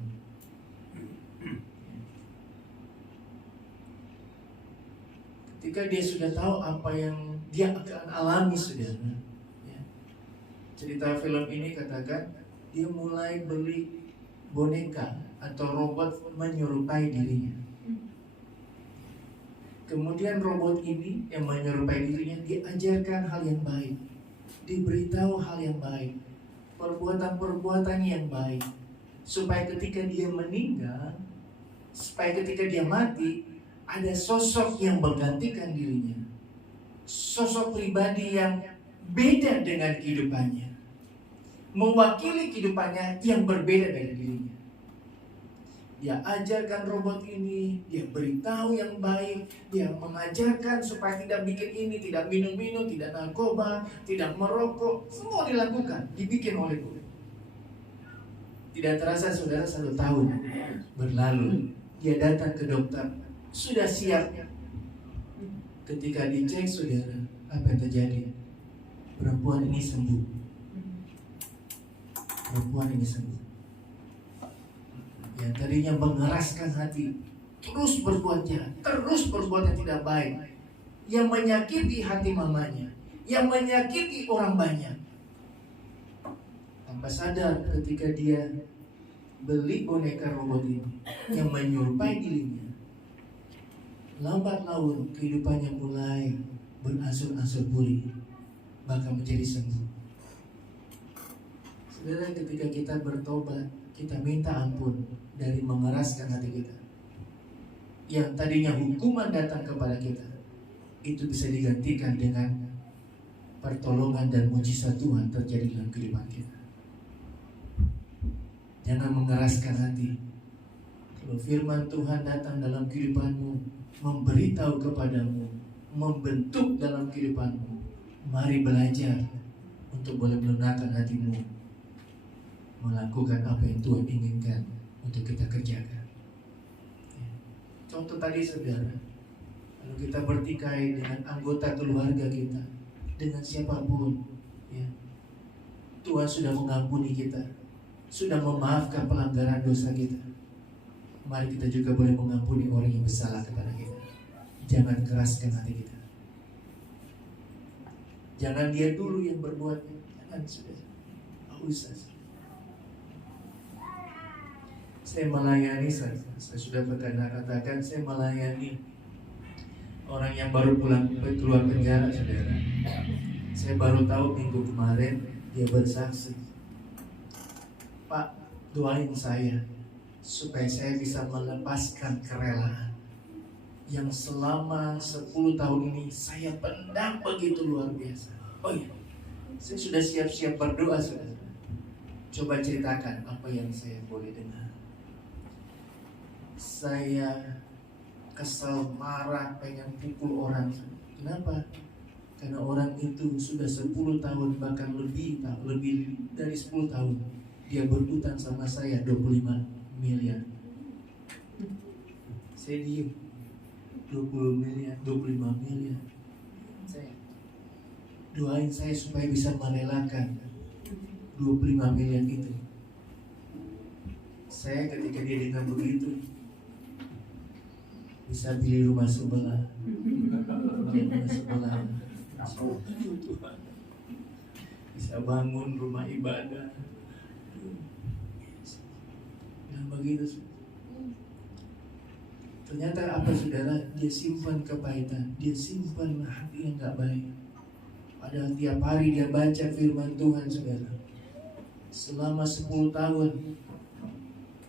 Ketika dia sudah tahu apa yang dia akan alami saudara, ya. Cerita film ini katakan dia mulai beli boneka atau robot menyerupai dirinya. Kemudian robot ini yang menyerupai dirinya diajarkan hal yang baik, diberitahu hal yang baik, perbuatan-perbuatan yang baik, supaya ketika dia meninggal, supaya ketika dia mati, ada sosok yang menggantikan dirinya, sosok pribadi yang beda dengan kehidupannya, mewakili kehidupannya yang berbeda dari dirinya. Dia ajarkan robot ini, dia beritahu yang baik, dia mengajarkan supaya tidak bikin ini, tidak minum-minum, tidak narkoba, tidak merokok, semua dilakukan, dibikin oleh Tuhan. Tidak terasa saudara 1 tahun berlalu, dia datang ke dokter, sudah siap. Ketika dicek saudara, apa yang terjadi? Perempuan ini sembuh. Perempuan ini sembuh. Yang tadinya mengeraskan hati, terus berbuat jahat, terus berbuat yang tidak baik, yang menyakiti hati mamanya, yang menyakiti orang banyak. Tanpa sadar ketika dia beli boneka robot ini yang menyerupai dirinya, lambat laun kehidupannya mulai beransur-ansur pulih, bahkan menjadi sembuh. Saudara, ketika kita bertobat, kita minta ampun dari mengeraskan hati kita. Yang tadinya hukuman datang kepada kita, itu bisa digantikan dengan pertolongan dan mujizat Tuhan terjadi dalam kehidupan kita. Jangan mengeraskan hati. Kalau firman Tuhan datang dalam kehidupanmu, memberitahu kepadamu, membentuk dalam kehidupanmu, mari belajar untuk boleh melunakkan hatimu, melakukan apa yang Tuhan inginkan untuk kita kerjakan. Contoh tadi saudara, kalau kita bertikai dengan anggota keluarga kita, dengan siapapun, ya, Tuhan sudah mengampuni kita, sudah memaafkan pelanggaran dosa kita. Mari kita juga boleh mengampuni orang yang bersalah kepada kita. Jangan keraskan hati kita. Jangan dia dulu yang berbuatnya. Jangan, sudah. Tak usah. Saya melayani, saya sudah pernah katakan, saya melayani orang yang baru pulang keluar penjara, saudara. Saya baru tahu minggu kemarin dia bersaksi, Pak, doain saya supaya saya bisa melepaskan kerelaan yang selama 10 tahun ini saya pendam begitu luar biasa. Oh iya, saya sudah siap-siap berdoa, saudara. Coba ceritakan apa yang saya boleh dengar. Saya kesel, marah, pengen pukul orang. Kenapa? Karena orang itu sudah 10 tahun, bahkan lebih dari 10 tahun dia berutang sama saya 25 miliar. Saya diem. 20 miliar, 25 miliar. Saya doain saya supaya bisa merelakan 25 miliar itu. Saya ketika dia dengar begitu, bisa beli rumah sebelah, bisa bangun rumah ibadah. Nah begitu. Ternyata apa saudara? Dia simpan kepahitan, dia simpan hati yang gak baik. Padahal tiap hari dia baca firman Tuhan, saudara. Selama 10 tahun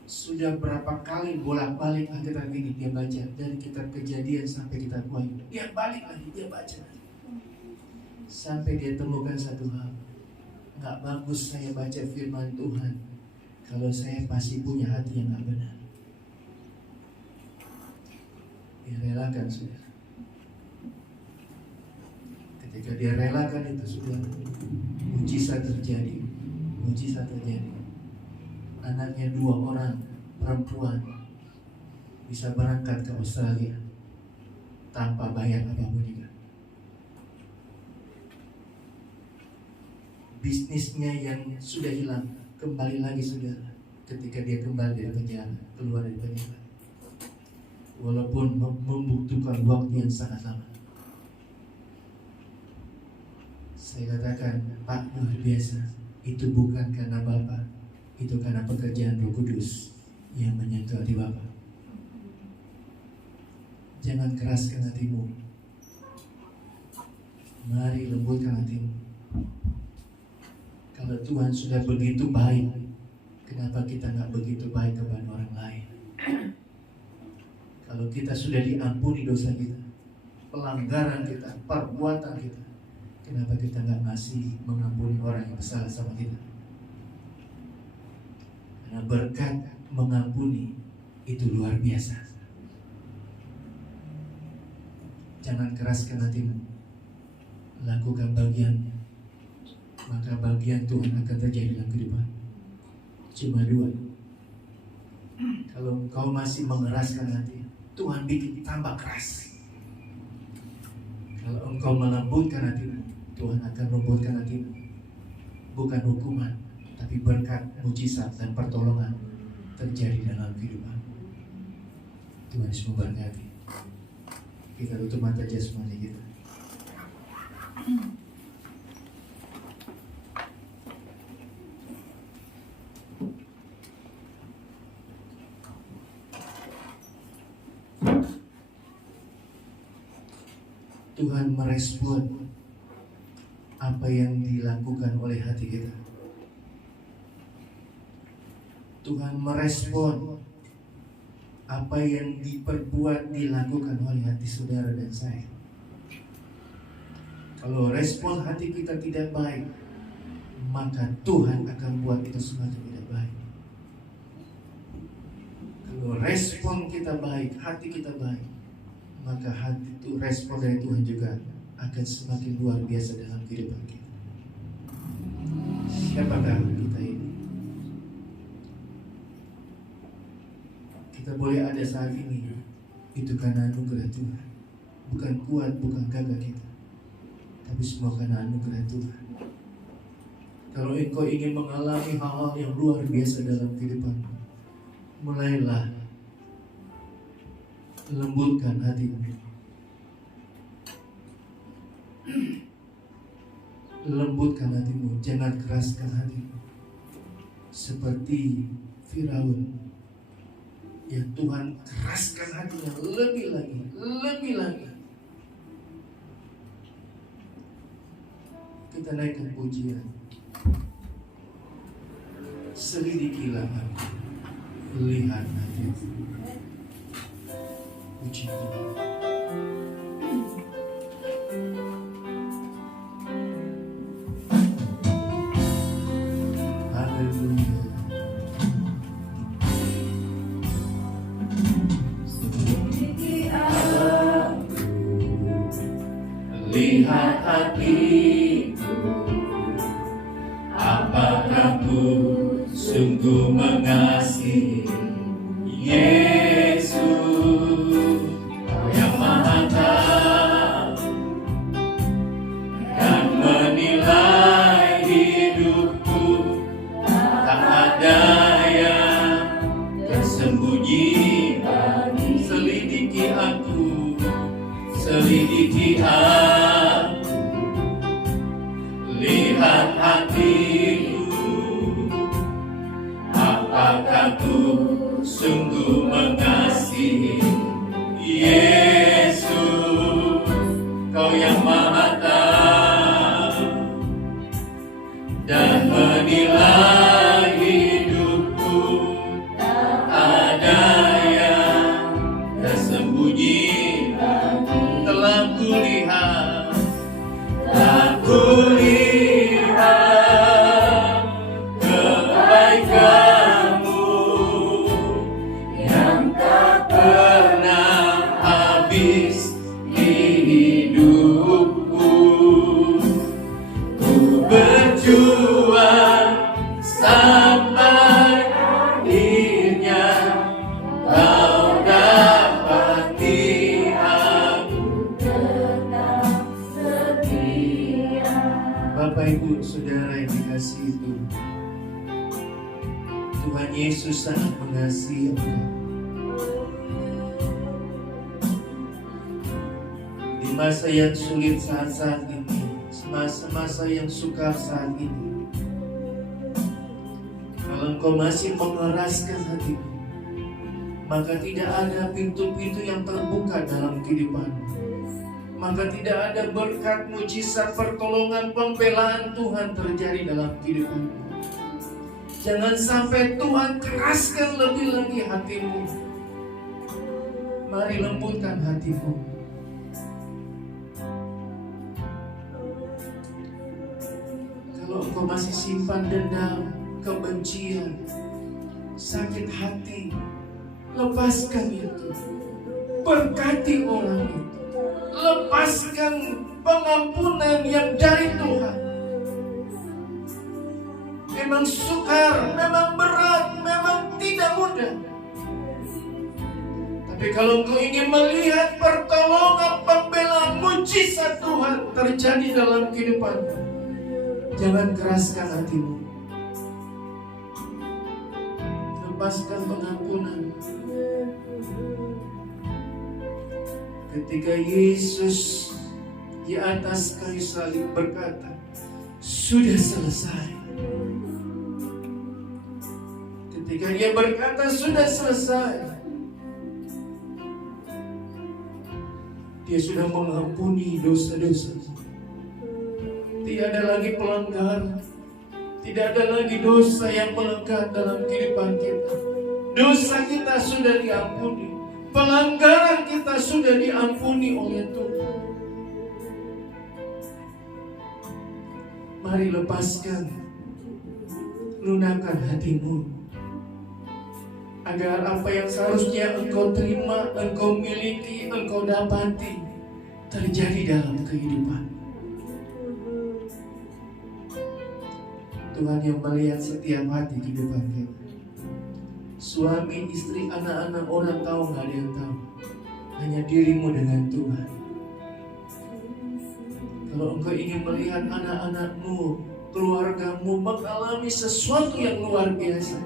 sudah berapa kali bolak-balik Alkitab ini dia baca, dari kitab Kejadian sampai kitab Wahyu. Dia balik lagi, dia baca lagi. Sampai dia temukan satu hal, gak bagus saya baca firman Tuhan kalau saya pasti punya hati yang gak benar. Dia relakan, saudara. Ketika dia relakan itu, saudara, mujizat terjadi. Mujizat terjadi. Anaknya 2 orang perempuan bisa berangkat ke Australia tanpa bayar apapun juga. Bisnisnya yang sudah hilang kembali lagi, saudara, ketika dia kembali dari penjara, keluar dari penjara. Walaupun membutuhkan waktu yang sangat lama. Saya katakan, Pak, luar biasa. Itu bukan karena Bapak, itu karena pekerjaan Roh Kudus yang menyentuh hati Bapak. Jangan keraskan hatimu. Mari lembutkan hatimu. Kalau Tuhan sudah begitu baik, kenapa kita nggak begitu baik kepada orang lain? Kalau kita sudah diampuni dosa kita, pelanggaran kita, perbuatan kita, kenapa kita nggak masih mengampuni orang yang bersalah sama kita? Karena berkat mengampuni itu luar biasa. Jangan keraskan hatimu, lakukan bagiannya, maka bagian Tuhan akan terjadi dalam kehidupan. Cuma 2. Kalau engkau masih mengeraskan hati, Tuhan bikin tambah keras. Kalau engkau melembutkan hatimu, Tuhan akan lembutkan hatimu. Bukan hukuman, tapi berkat, mujizat, dan pertolongan terjadi dalam kehidupan. Tuhan Yesus memberkati. Kita tutup mata jasmani kita. Tuhan merespon apa yang dilakukan oleh hati kita. Tuhan merespon apa yang diperbuat, dilakukan oleh hati saudara dan saya. Kalau respon hati kita tidak baik, maka Tuhan akan buat kita semua tidak baik. Kalau respon kita baik, hati kita baik, maka hati itu, respon dari Tuhan juga akan semakin luar biasa dalam kehidupan kita. Siapakah kita ini? Kita boleh ada saat ini, itu karena anugerah Tuhan. Bukan kuat, bukan gagah kita, tapi semua karena anugerah Tuhan. Kalau engkau ingin mengalami hal-hal yang luar biasa dalam kehidupanmu, mulailah lembutkan hatimu. Lembutkan hatimu, jangan keraskan hatimu. Seperti Firaun, yang Tuhan keraskan hatinya lebih lagi. Kita naikkan pujian. Selidikilah hati, lihat hati. Puji Tuhan. Haleluya. Lihat hatiku, apakah ku sungguh mengasihi Yesus, Kau yang Maha Tahu dan menilai hidupku, tak ada yang tersembunyi. Selidiki aku, selidiki aku, lihat hatiku, apakah ku sungguh mengasihi Yesus, Kau yang Maha Tahu dan menilai hidupku, tak ada yang tersembunyi. Telah kulihat kebaikan-Mu yang tak pernah habis di hidupku. Ku berjuang sampai akhirnya Kau dapati aku tetap setia. Bapak Ibu Saudara yang dikasihi Tuhan, Tuhan Yesus sangat mengasihi engkau. Di masa yang sulit saat-saat ini, masa-masa yang sukar saat ini, kalau engkau masih mengeraskan hatimu, maka tidak ada pintu-pintu yang terbuka dalam kehidupanmu. Maka tidak ada berkat, mujizat, pertolongan, pembelaan Tuhan terjadi dalam kehidupanmu. Jangan sampai Tuhan keraskan lebih lagi hatimu. Mari lembutkan hatimu. Kalau engkau masih simpan dendam, kebencian, sakit hati, lepaskan itu. Berkati orang itu. Lepaskan pengampunan yang dari Tuhan. Memang sukar, memang berat, memang tidak mudah. Tapi kalau engkau ingin melihat pertolongan, pembelaan, mujizat Tuhan terjadi dalam kehidupanmu, jangan keraskan hatimu. Lepaskan pengampunan. Ketika Yesus di atas kayu salib berkata, sudah selesai. Ketika Dia berkata sudah selesai, Dia Dia sudah mengampuni dosa-dosa. Tidak ada lagi pelanggaran. Tidak ada lagi dosa yang melekat dalam kehidupan kita. Dosa kita sudah diampuni. Pelanggaran kita sudah diampuni oleh Tuhan. Mari lepaskan, lunakan hatimu, agar apa yang seharusnya engkau terima, engkau miliki, engkau dapati terjadi dalam kehidupan. Tuhan yang melihat setiap hati kehidupan kita. Suami, istri, anak-anak, orang tahu nggak ada yang tahu. Hanya dirimu dengan Tuhan. Kalau engkau ingin melihat anak-anakmu, keluargamu mengalami sesuatu yang luar biasa,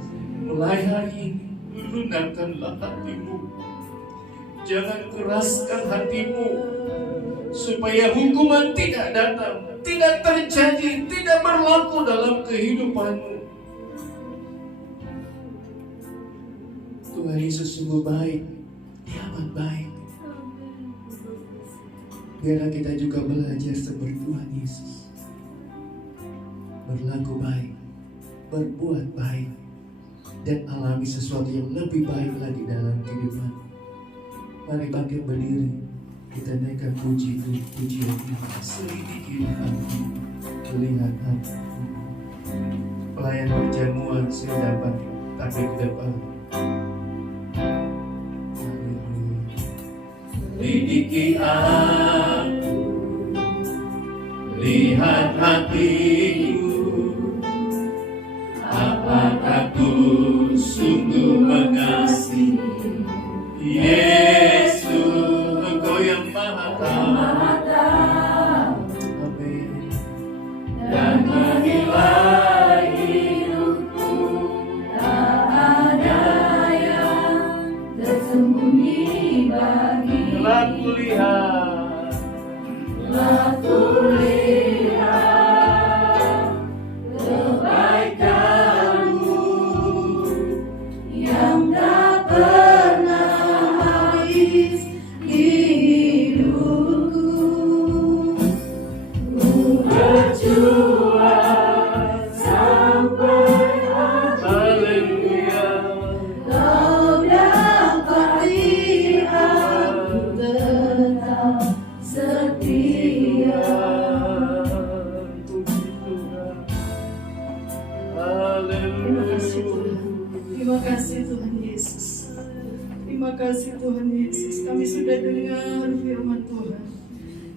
mulai hari ini, lunakkanlah hatimu. Jangan keraskan hatimu, supaya hukuman tidak datang, tidak terjadi, tidak berlaku dalam kehidupanmu. Tuhan Yesus sungguh baik, Dia amat baik. Biarlah kita juga belajar seperti Tuhan Yesus, berlaku baik, berbuat baik, dan alami sesuatu yang lebih baik lagi dalam kehidupan. Mari bangkit berdiri, kita naikkan pujian ini, selidiki hati, melihat hati. Pelayan perjamuan sudah dapat tapi ke depan. Lidiki aku, lihat hatiku, apakah ku sungguh mengasihi Yesus, Engkau yang Maha Tahu. Amin. Dan menilai hidupku, tak ada yang tersembunyi bagi. Telah kulihat kebaikanmu yang tak pernah habis di hidupku. Ku berjuang sampai akhir. Kau dapati aku tetap setia. Terima kasih Tuhan. Terima kasih Tuhan Yesus. Terima kasih Tuhan Yesus. Kami sudah dengar firman Tuhan.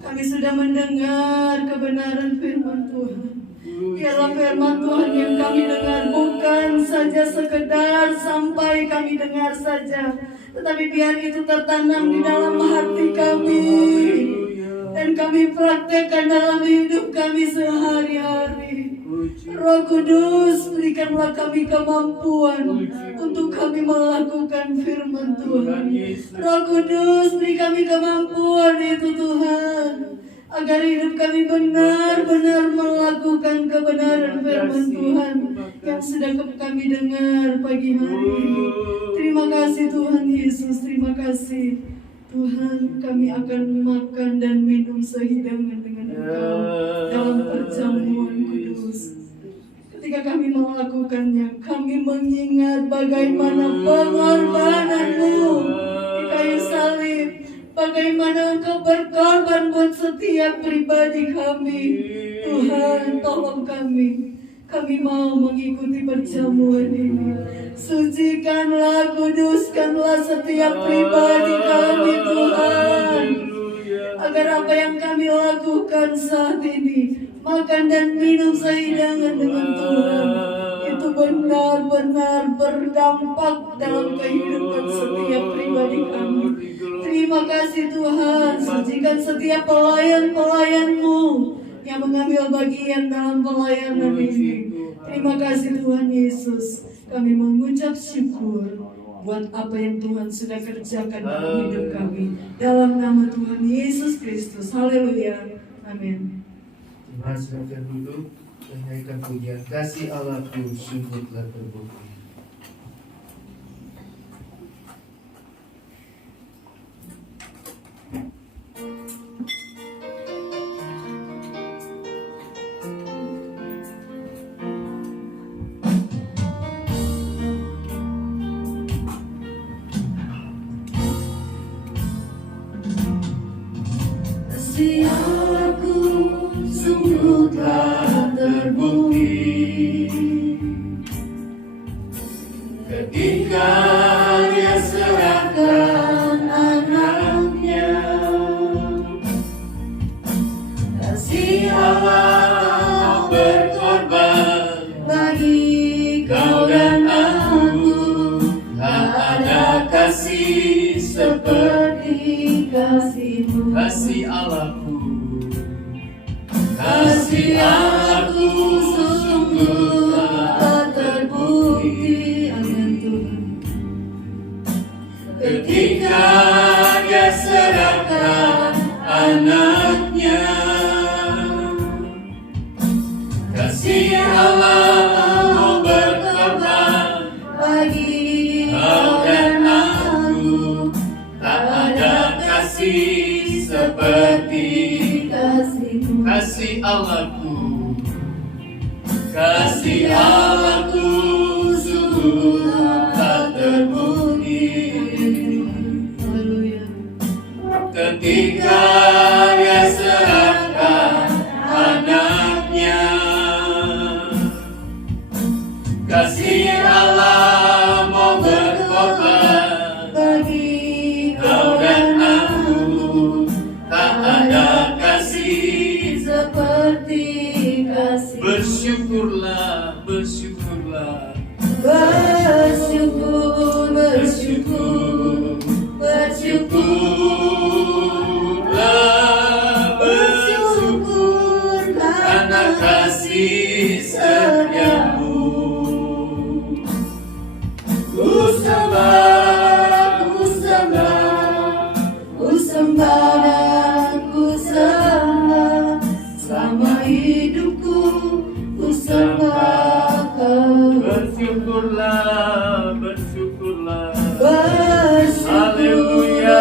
Kami sudah mendengar kebenaran firman Tuhan. Biarlah firman Tuhan yang kami dengar bukan saja sekedar sampai kami dengar saja, tetapi biar itu tertanam di dalam hati kami dan kami praktekkan dalam hidup kami sehari-hari. Roh Kudus, berikanlah kami kemampuan untuk kami melakukan firman Tuhan. Roh Kudus, beri kami kemampuan itu Tuhan, agar hidup kami benar-benar melakukan kebenaran firman Tuhan yang sedang kami dengar pagi hari ini. Terima kasih Tuhan Yesus, terima kasih Tuhan. Kami akan makan dan minum sehidangan dengan Engkau dalam perjamuan kudus. Ketika kami melakukannya, kami mengingat bagaimana pengorbananmu di kayu salib, bagaimana Engkau berkorban buat setiap pribadi kami. Tuhan, tolong kami. Kami mau mengikuti perjamuan ini. Sucikanlah, kuduskanlah setiap pribadi kami Tuhan, agar apa yang kami lakukan saat ini, makan dan minum sehidangan dengan Tuhan, itu benar-benar berdampak dalam kehidupan setiap pribadi kami. Terima kasih Tuhan. Sucikan setiap pelayan-pelayan-Mu yang mengambil bagian dalam pelayanan ini. Terima kasih Tuhan Yesus. Kami mengucap syukur buat apa yang Tuhan sudah kerjakan dalam hidup kami. Dalam nama Tuhan Yesus Kristus. Haleluya. Amin. Mari silakan duduk, menyanyikan pujian Kasih Allahku sungguh telah terbukti. kasih Allahku sungguh telah terbukti ketika Dia serahkan anaknya. Kasih Allah berkorban bagi kau dan aku. Tak ada kasih seperti kasih-Mu. Kasih Allahku, kasih Allahku sungguh telah terbukti. Amin Tuhan. Ketika Dia serahkan anaknya. Kasih Allah mau berkorban bagi kau dan aku. Tak ada kasih seperti kasih-Mu. Kasih Allahku, kasih Allahku sungguh tak terbukti. Ketika Dia serahkan anaknya. Kasih Allah mau berkorban bagi kau dan aku. Tak ada kasih seperti kasih. Bersyukurlah, bersyukurlah, bersyukur, bersyukur, bersyukurlah, bersyukur karena kasih setiamu. Ku sembah, ku sembah, ku sembah dan ku sembah. Selama hidupku ku sembah Kau. Bersyukurlah, bersyukurlah, haleluya,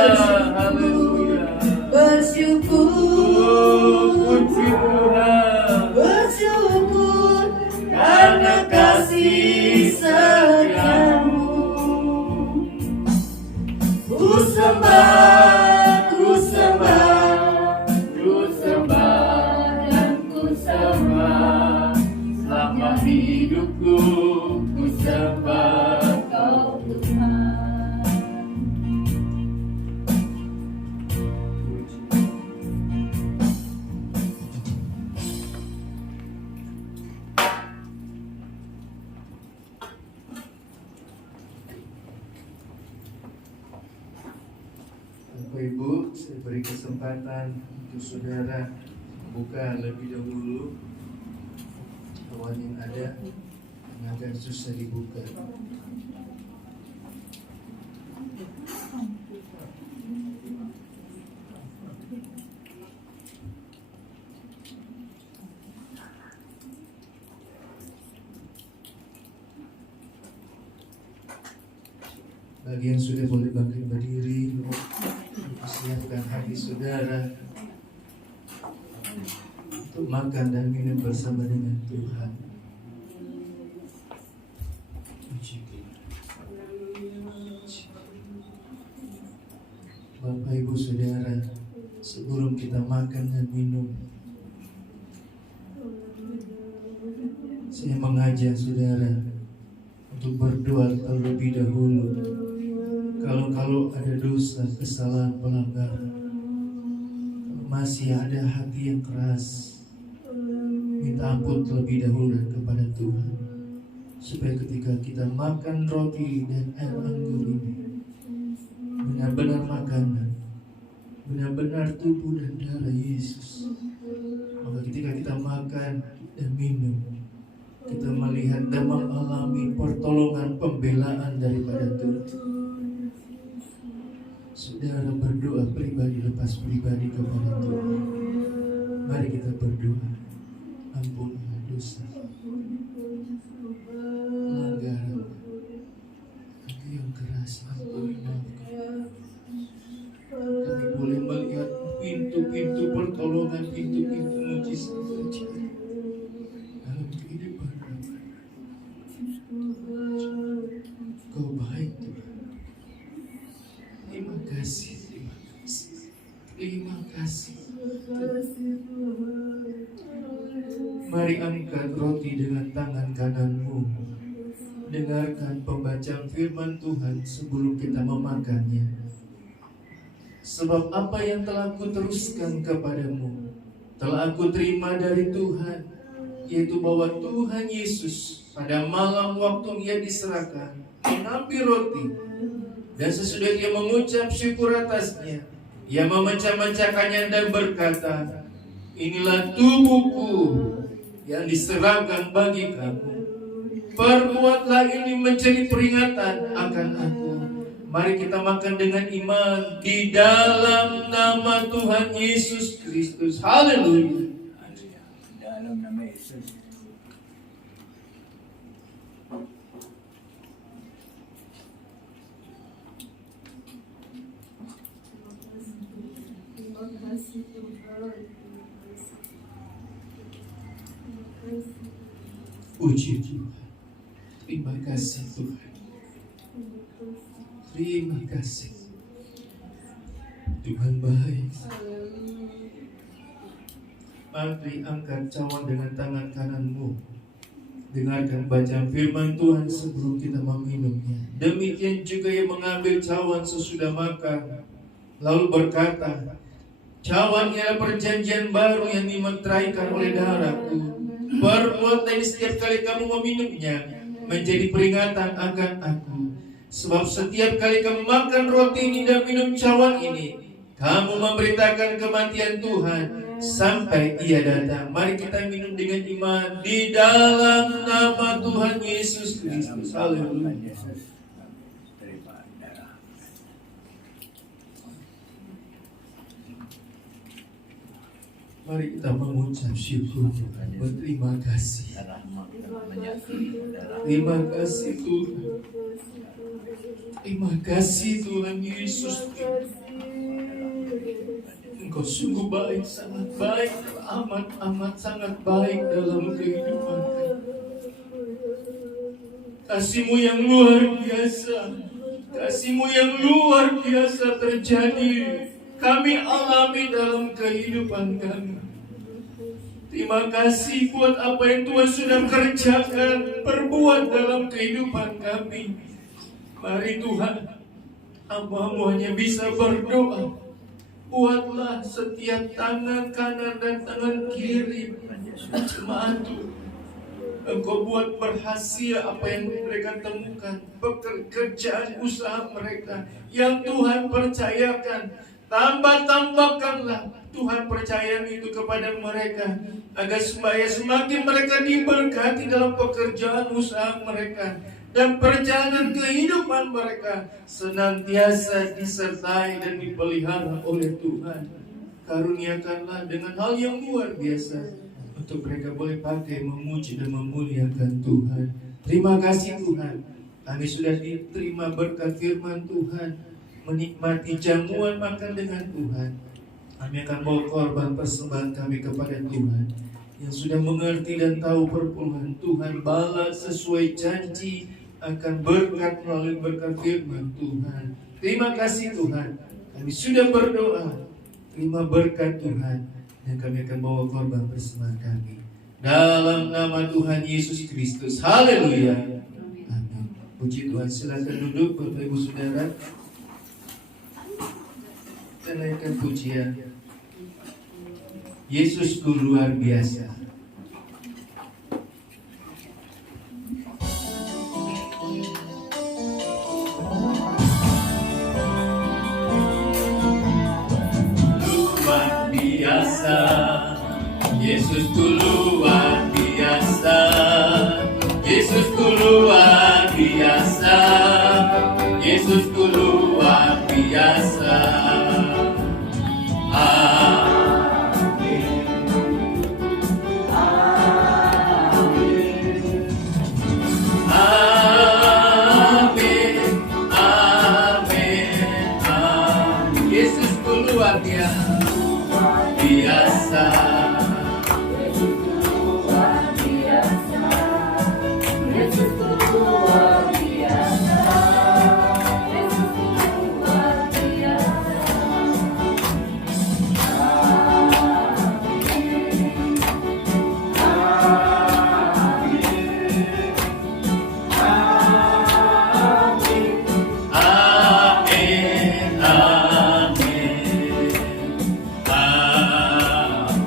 haleluya. Bersyukur, bersyukurlah, bersyukur karena kasih setiamu. Ku sembah, ku sembah, ku sembah dan ku sembah. Selama hidupku ku sembah Kau Tuhan. Bapak Ibu, saya beri kesempatan untuk saudara buka lebih dahulu awan yang ada yang agak susah dibuka. Bagi yang sudah boleh bangkit berdiri, siapkan hati saudara untuk makan dan minum bersama dengan Tuhan. Bapak Ibu Saudara, sebelum kita makan dan minum, saya mengajak saudara untuk berdoa terlebih dahulu. Kalau ada dosa, kesalahan, pelanggaran, masih ada hati yang keras, minta ampun terlebih dahulu kepada Tuhan, supaya ketika kita makan roti dan air anggur ini benar-benar makanan, benar-benar tubuh dan darah Yesus. Maka ketika kita makan dan minum, kita melihat dan mengalami pertolongan, pembelaan daripada Tuhan. Saudara berdoa pribadi lepas pribadi kepada Tuhan. Mari kita berdoa. Ampunilah dosa, pelanggaran, hati yang keras, ampunilah. Kami boleh melihat pintu-pintu pertolongan, pintu-pintu mujizat terjadi dalam kehidupan kami. Kau baik Tuhan. Terima kasih, terima kasih, terima kasih. Mari angkat roti dengan tangan kananmu. Dengarkan pembacaan firman Tuhan sebelum kita memakannya. Sebab apa yang telah aku teruskan kepadamu telah aku terima dari Tuhan, yaitu bahwa Tuhan Yesus pada malam waktu Ia diserahkan mengambil roti, dan sesudah Ia mengucap syukur atasnya, Ia memecah-mecahkannya dan berkata, inilah tubuhku yang diserahkan bagi kamu. Perbuatlah ini menjadi peringatan akan aku. Mari kita makan dengan iman di dalam nama Tuhan Yesus Kristus. Haleluya. Dalam nama Yesus. Terima kasih Tuhan. Puji Tuhan. Terima kasih Tuhan. Terima kasih. Tuhan baik. Mari angkat cawan dengan tangan kananmu. Dengarkan bacaan firman Tuhan sebelum kita meminumnya. Demikian juga yang mengambil cawan sesudah makan, lalu berkata, cawan ialah perjanjian baru yang dimeteraikan oleh darahku. Perbuatlah ini setiap kali kamu meminumnya menjadi peringatan akan aku. Sebab setiap kali kamu makan roti ini dan minum cawan ini, kamu memberitakan kematian Tuhan sampai Ia datang. Mari kita minum dengan iman di dalam nama Tuhan Yesus Kristus. Haleluya. Terima darah. Mari kita mengucap syukur, berterima kasih. Darahmu menyatu darah. Terima kasih Tuhan. Terima kasih Tuhan Yesus. Engkau sungguh baik, sangat baik, amat sangat baik dalam kehidupan kami. Kasih-Mu yang luar biasa, kasih-Mu yang luar biasa terjadi, kami alami dalam kehidupan kami. Terima kasih buat apa yang Tuhan sudah kerjakan, perbuat dalam kehidupan kami. Mari Tuhan, hamba-Mu hanya bisa berdoa. Buatlah setiap tangan kanan dan tangan kiri jemaat Tuhan. Engkau buat berhasil apa yang mereka temukan, pekerjaan usaha mereka yang Tuhan percayakan. Tambahkanlah Tuhan percayaan itu kepada mereka, agar semakin mereka diberkati dalam pekerjaan usaha mereka, dan perjalanan kehidupan mereka senantiasa disertai dan dipelihara oleh Tuhan. Karuniakanlah dengan hal yang luar biasa untuk mereka boleh pakai memuji dan memuliakan Tuhan. Terima kasih Tuhan, kami sudah diterima berkat firman Tuhan, menikmati jamuan makan dengan Tuhan. Kami akan bawa korban persembahan kami kepada Tuhan yang sudah mengerti dan tahu perpuluhan. Tuhan balas sesuai janji akan berkat melalui berkat firman Tuhan. Terima kasih Tuhan, kami sudah berdoa. Terima berkat Tuhan, dan kami akan bawa korban persembahan kami dalam nama Tuhan Yesus Kristus. Haleluya. Amin. Puji Tuhan. Silakan duduk Bapak Ibu Saudara. Kita naikkan pujian. Yesusku luar biasa. Luar biasa, Yesusku luar biasa, Yesusku luar biasa, Yesusku luar biasa.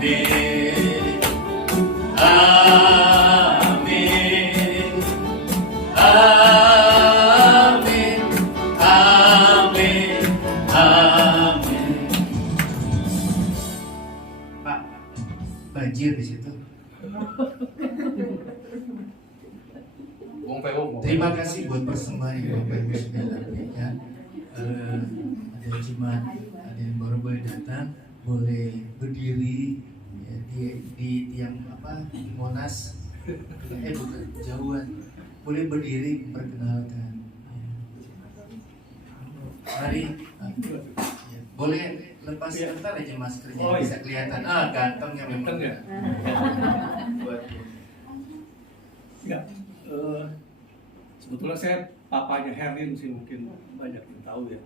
Amin. Amin. Amin. Amin. Amin. Pak, banjir di situ. Terima kasih buat persembahan yang Bapak Ibu sudah lakukan. Ada jemaat, ada yang baru boleh datang, boleh berdiri ya, di tiang apa di Monas, bukan jauhan, boleh berdiri perkenalkan. Mari, ya, boleh lepas sebentar aja maskernya, bisa kelihatan. Gantengnya memang. Ya, sebetulnya saya papanya Herlin sih, mungkin banyak yang tahu ya.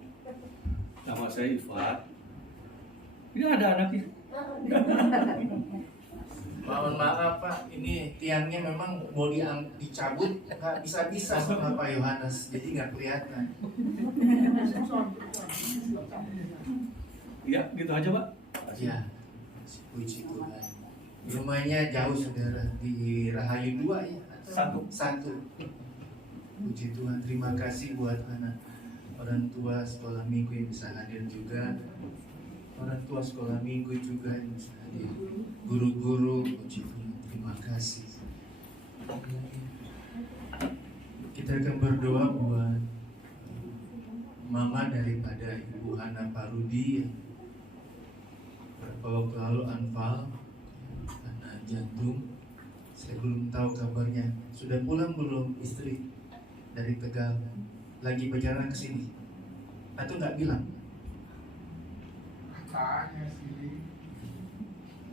Nama saya Ifat. Ini ada anaknya. Mohon maaf Pak, ini tiangnya memang mau dicabut, nggak bisa sama Pak Yohanes, jadi nggak kelihatan. Ya, gitu aja Pak. Ya, puji Tuhan. Rumahnya jauh saudara, di Rahayu 2 ya? Satu. Puji Tuhan, terima kasih buat anak orang tua sekolah minggu yang bisa hadir juga, orang tua sekolah minggu juga yang bisa hadir, guru-guru. Puji Tuhan, terima kasih. Kita akan berdoa buat mama daripada Ibu Hana Parudi yang beberapa waktu lalu anfal karena jantung. Saya belum tahu kabarnya. Sudah pulang belum istri dari Tegal? Lagi perjalanan ke sini? Atau nggak bilang?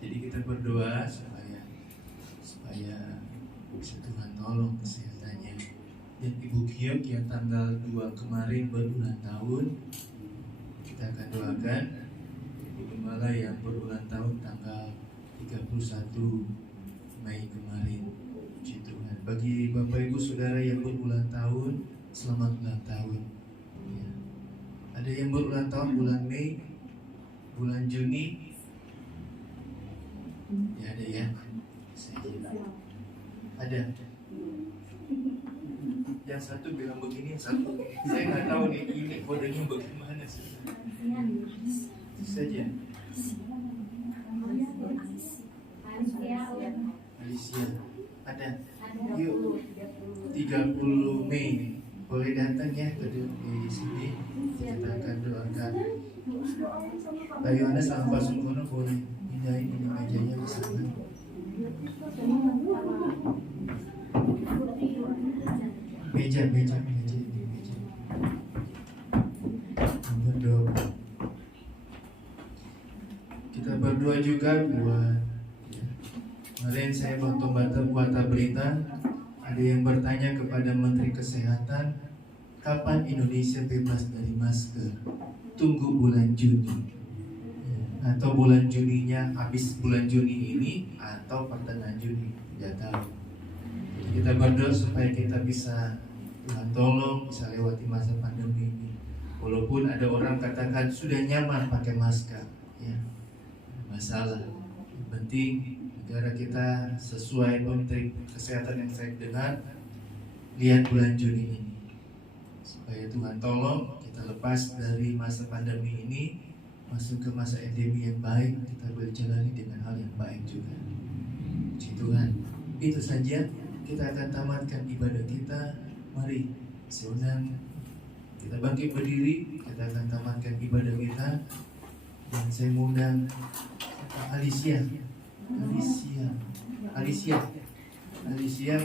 Jadi kita berdoa supaya bisa Tuhan tolong kesehatannya. Dan Ibu Kiok yang tanggal 2 kemarin berulang tahun, kita akan doakan. Ibu Gembala yang berulang tahun tanggal 31 Mei kemarin. Puji Tuhan. Bagi Bapak Ibu Saudara yang berulang tahun, selamat ulang tahun ya. Ada yang berulang tahun bulan Mei, bulan Juni ya, ada ya. Ada. Yang satu bilang begini, yang satu saya nggak tahu nih ini kodenya bagaimana sih. Itu saja. Alicia, ada. Yuk, 30 Mei boleh datang ya ke di sini. Kita akan doakan. Pak Yohanes sama Pak Sungkono boleh pindahin ini mejanya ke sana. Meja. Berdoa. Kita berdoa juga buat. Kemarin saya baca berita, ada yang bertanya kepada Menteri Kesehatan, kapan Indonesia bebas dari masker? Tunggu bulan Juni, atau bulan Juninya habis bulan Juni ini, atau pertengahan Juni, tidak tahu. Kita berdoa supaya kita bisa Tuhan tolong bisa lewati masa pandemi ini. Walaupun ada orang katakan sudah nyaman pakai masker, ya masalah. Yang penting negara kita sesuai Menteri Kesehatan yang saya dengar, lihat bulan Juni ini supaya Tuhan tolong kita lepas dari masa pandemi ini, masuk ke masa endemi yang baik, kita berjalani dengan hal yang baik juga. Puji Tuhan. Itu saja, kita akan tamatkan ibadah kita. Mari seundang kita bangkit berdiri, kita akan tamatkan ibadah kita. Dan saya mengundang Alicia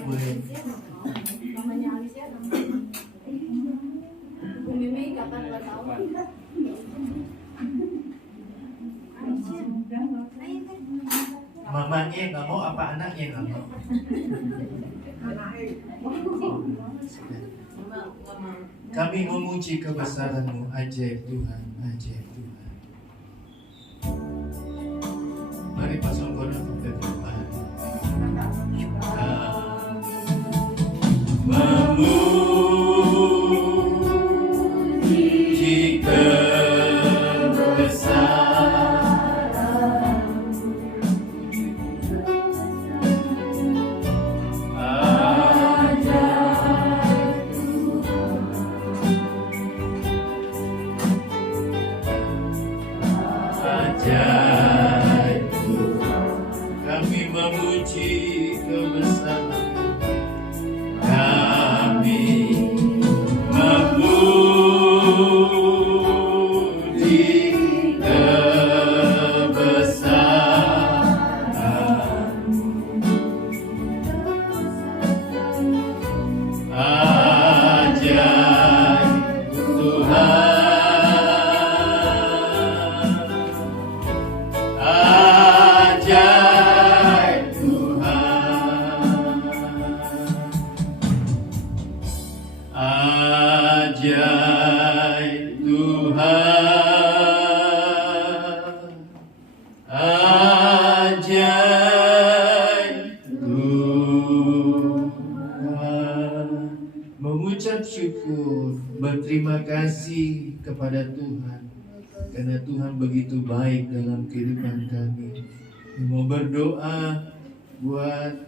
boleh. Namanya Alicia, Bumi Mei kapan ulang tahun? Mamanya nggak mau apa anaknya nggak mau? Kami memuji kebesaran-Mu, ajaib Tuhan, ajaib Tuhan. Mari pasang kono ke depan. Memuji kebesaran-Mu, ajaib Tuhan. Mengucap syukur, berterima kasih kepada Tuhan karena Tuhan begitu baik dalam kehidupan kami. Mau berdoa buat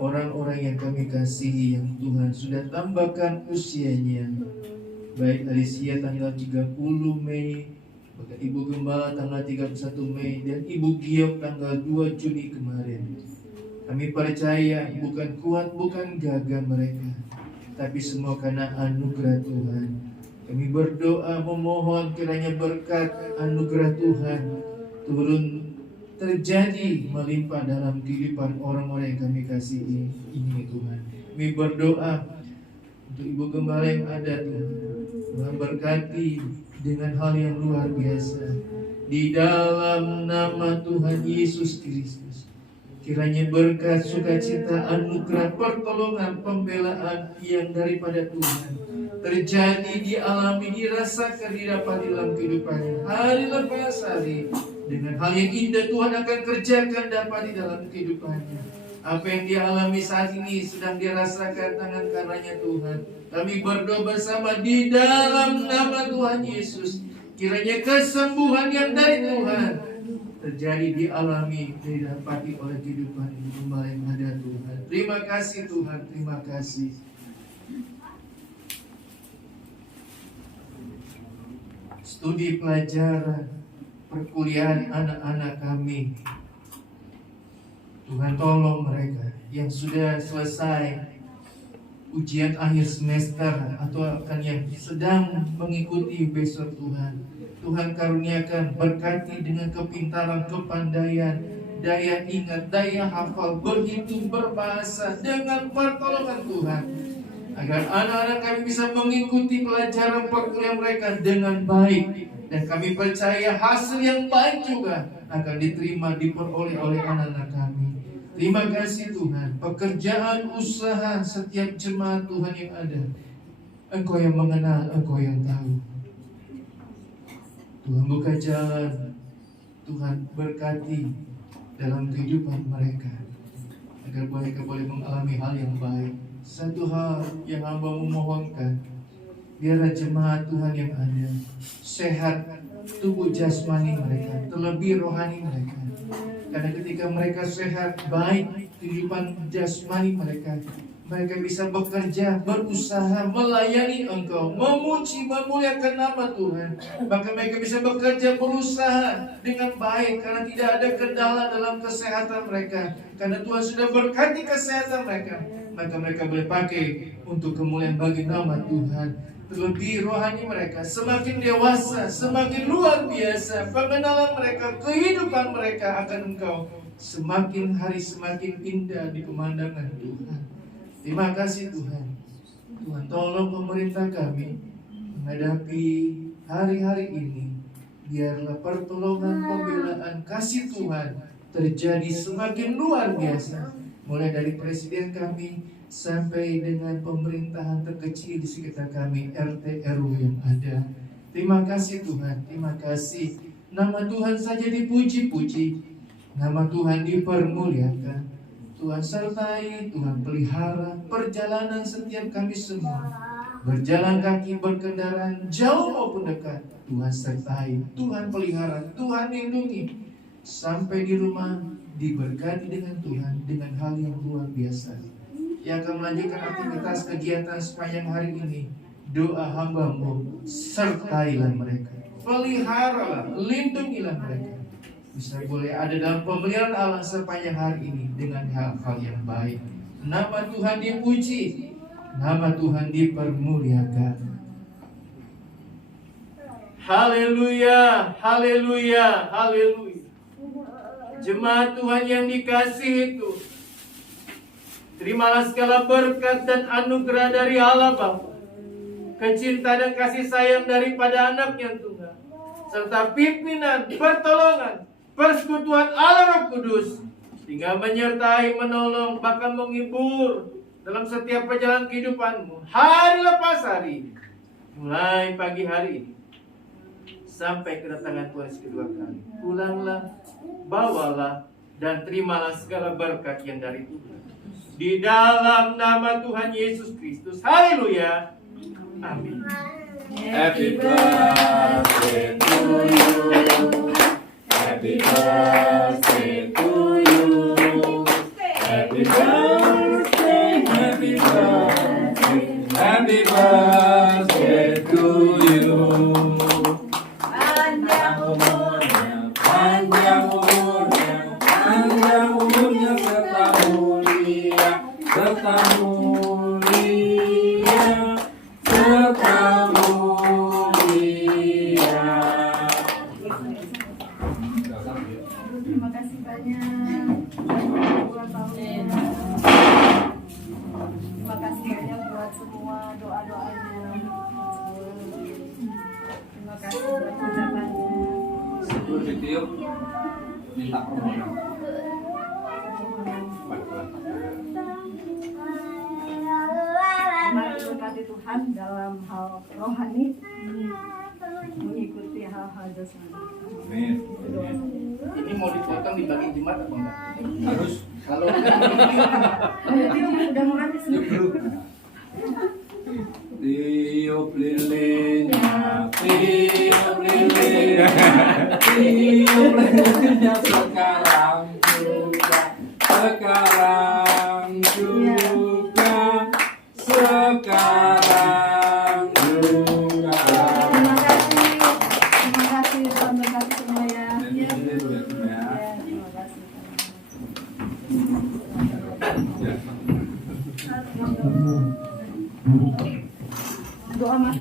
orang-orang yang kami kasihi yang Tuhan sudah tambahkan usianya. Baik Alicia tanggal 30 Mei, bahkan Ibu Gembala tanggal 31 Mei, dan Ibu Giok tanggal 2 Juni kemarin. Kami percaya bukan kuat, bukan gagah mereka, tapi semua karena anugerah Tuhan. Kami berdoa memohon kiranya berkat anugerah Tuhan turun terjadi melimpah dalam kehidupan orang-orang yang kami kasihi ini Tuhan. Kami berdoa untuk Ibu Gembala yang ada Tuhan. Tuhan berkati dengan hal yang luar biasa di dalam nama Tuhan Yesus Kristus. Kiranya berkat, sukacita, anugerah, pertolongan, pembelaan yang daripada Tuhan terjadi, dialami, dirasakan, didapati dalam kehidupannya hari lepas hari. Dengan hal yang indah Tuhan akan kerjakan dapat di dalam kehidupannya. Apa yang dia alami saat ini sedang dia rasakan tangan kanannya Tuhan. Kami berdoa bersama di dalam nama Tuhan Yesus. Kiranya kesembuhan yang dari Tuhan terjadi, dialami, didapati oleh kehidupan Ibu Gembala yang ada Tuhan. Terima kasih Tuhan, terima kasih. Studi pelajaran perkuliahan anak-anak kami, Tuhan tolong mereka yang sudah selesai ujian akhir semester atau akan yang sedang mengikuti besok Tuhan. Tuhan karuniakan, berkati dengan kepintaran, kepandaian, daya ingat, daya hafal, berhitung, berbahasa dengan pertolongan Tuhan. Agar anak-anak kami bisa mengikuti pelajaran perkuliahan mereka dengan baik. Dan kami percaya hasil yang baik juga akan diterima, diperoleh oleh anak-anak kami. Terima kasih Tuhan. Pekerjaan, usaha setiap jemaat Tuhan yang ada, Engkau yang mengenal, Engkau yang tahu. Tuhan buka jalan, Tuhan berkati dalam kehidupan mereka, agar mereka boleh mengalami hal yang baik. Satu hal yang hamba memohonkan, biarlah jemaat Tuhan yang ada sehat tubuh jasmani mereka, terlebih rohani mereka. Karena ketika mereka sehat, baik kehidupan jasmani mereka, mereka bisa bekerja, berusaha, melayani Engkau, memuji, memuliakan nama Tuhan. Maka mereka bisa bekerja, berusaha dengan baik, karena tidak ada kendala dalam kesehatan mereka. Karena Tuhan sudah berkati kesehatan mereka, maka mereka boleh pakai untuk kemuliaan bagi nama Tuhan. Terlebih rohani mereka semakin dewasa, semakin luar biasa pengenalan mereka, kehidupan mereka akan Engkau semakin hari semakin indah di pemandangan Tuhan. Terima kasih Tuhan. Tuhan tolong pemerintah kami menghadapi hari-hari ini. Biarlah pertolongan, pembelaan, kasih Tuhan terjadi semakin luar biasa. Mulai dari presiden kami sampai dengan pemerintahan terkecil di sekitar kami, RT RW yang ada. Terima kasih Tuhan, terima kasih. Nama Tuhan saja dipuji-puji, nama Tuhan dipermuliakan. Tuhan sertai, Tuhan pelihara perjalanan setiap kami semua. Berjalan kaki, berkendaraan, jauh maupun dekat, Tuhan sertai, Tuhan pelihara, Tuhan lindungi. Sampai di rumah diberkati dengan Tuhan dengan hal yang luar biasa. Yang akan melanjutkan aktivitas kegiatan sepanjang hari ini, doa hamba-Mu, sertailah mereka, peliharalah, lindungilah mereka. Bisa boleh ada dalam pemeliharaan Allah sepanjang hari ini dengan hal-hal yang baik. Nama Tuhan dipuji, nama Tuhan dipermuliakan. Haleluya, haleluya, haleluya. Jemaat Tuhan yang dikasihi itu, terimalah segala berkat dan anugerah dari Allah Bapa, kecintaan dan kasih sayang daripada Anak-Nya Tunggal, serta pimpinan, pertolongan, persekutuan Allah Roh Kudus, hingga menyertai, menolong, bahkan menghibur dalam setiap perjalanan kehidupanmu, hari lepas hari, mulai pagi hari ini sampai kedatangan Tuhan kedua kali. Pulanglah bawalah dan terimalah segala berkat yang dari Tuhan. Di dalam nama Tuhan Yesus Kristus. Haleluya. Amin. Happy birthday to you. Happy birthday to you. Happy birthday, happy birthday, happy birthday to you. Panjang umurnya, panjang umurnya, panjang umurnya serta mulia, serta mulia, serta mulia. Terima kasih banyak buat tahunnya. Terima kasih banyak buat semua doa-doanya. Terima kasih buat ucapannya. Sebelum ditiup, minta permohonan. Mari berkati Tuhan dalam hal rohani, mengikuti hal-hal jasmani. Amin. Ini mau dipotong dibagi jemaat apa enggak? Harus. Kalau Udah mau habis nih. Tiup lilinnya, tiup lilinnya, tiup lilinnya sekarang juga, sekarang juga, sekarang juga. Terima kasih Tuhan berkati semua ya. Dan ini dulu ya, Bunda, ya. Terima kasih. Ya. Doa mas.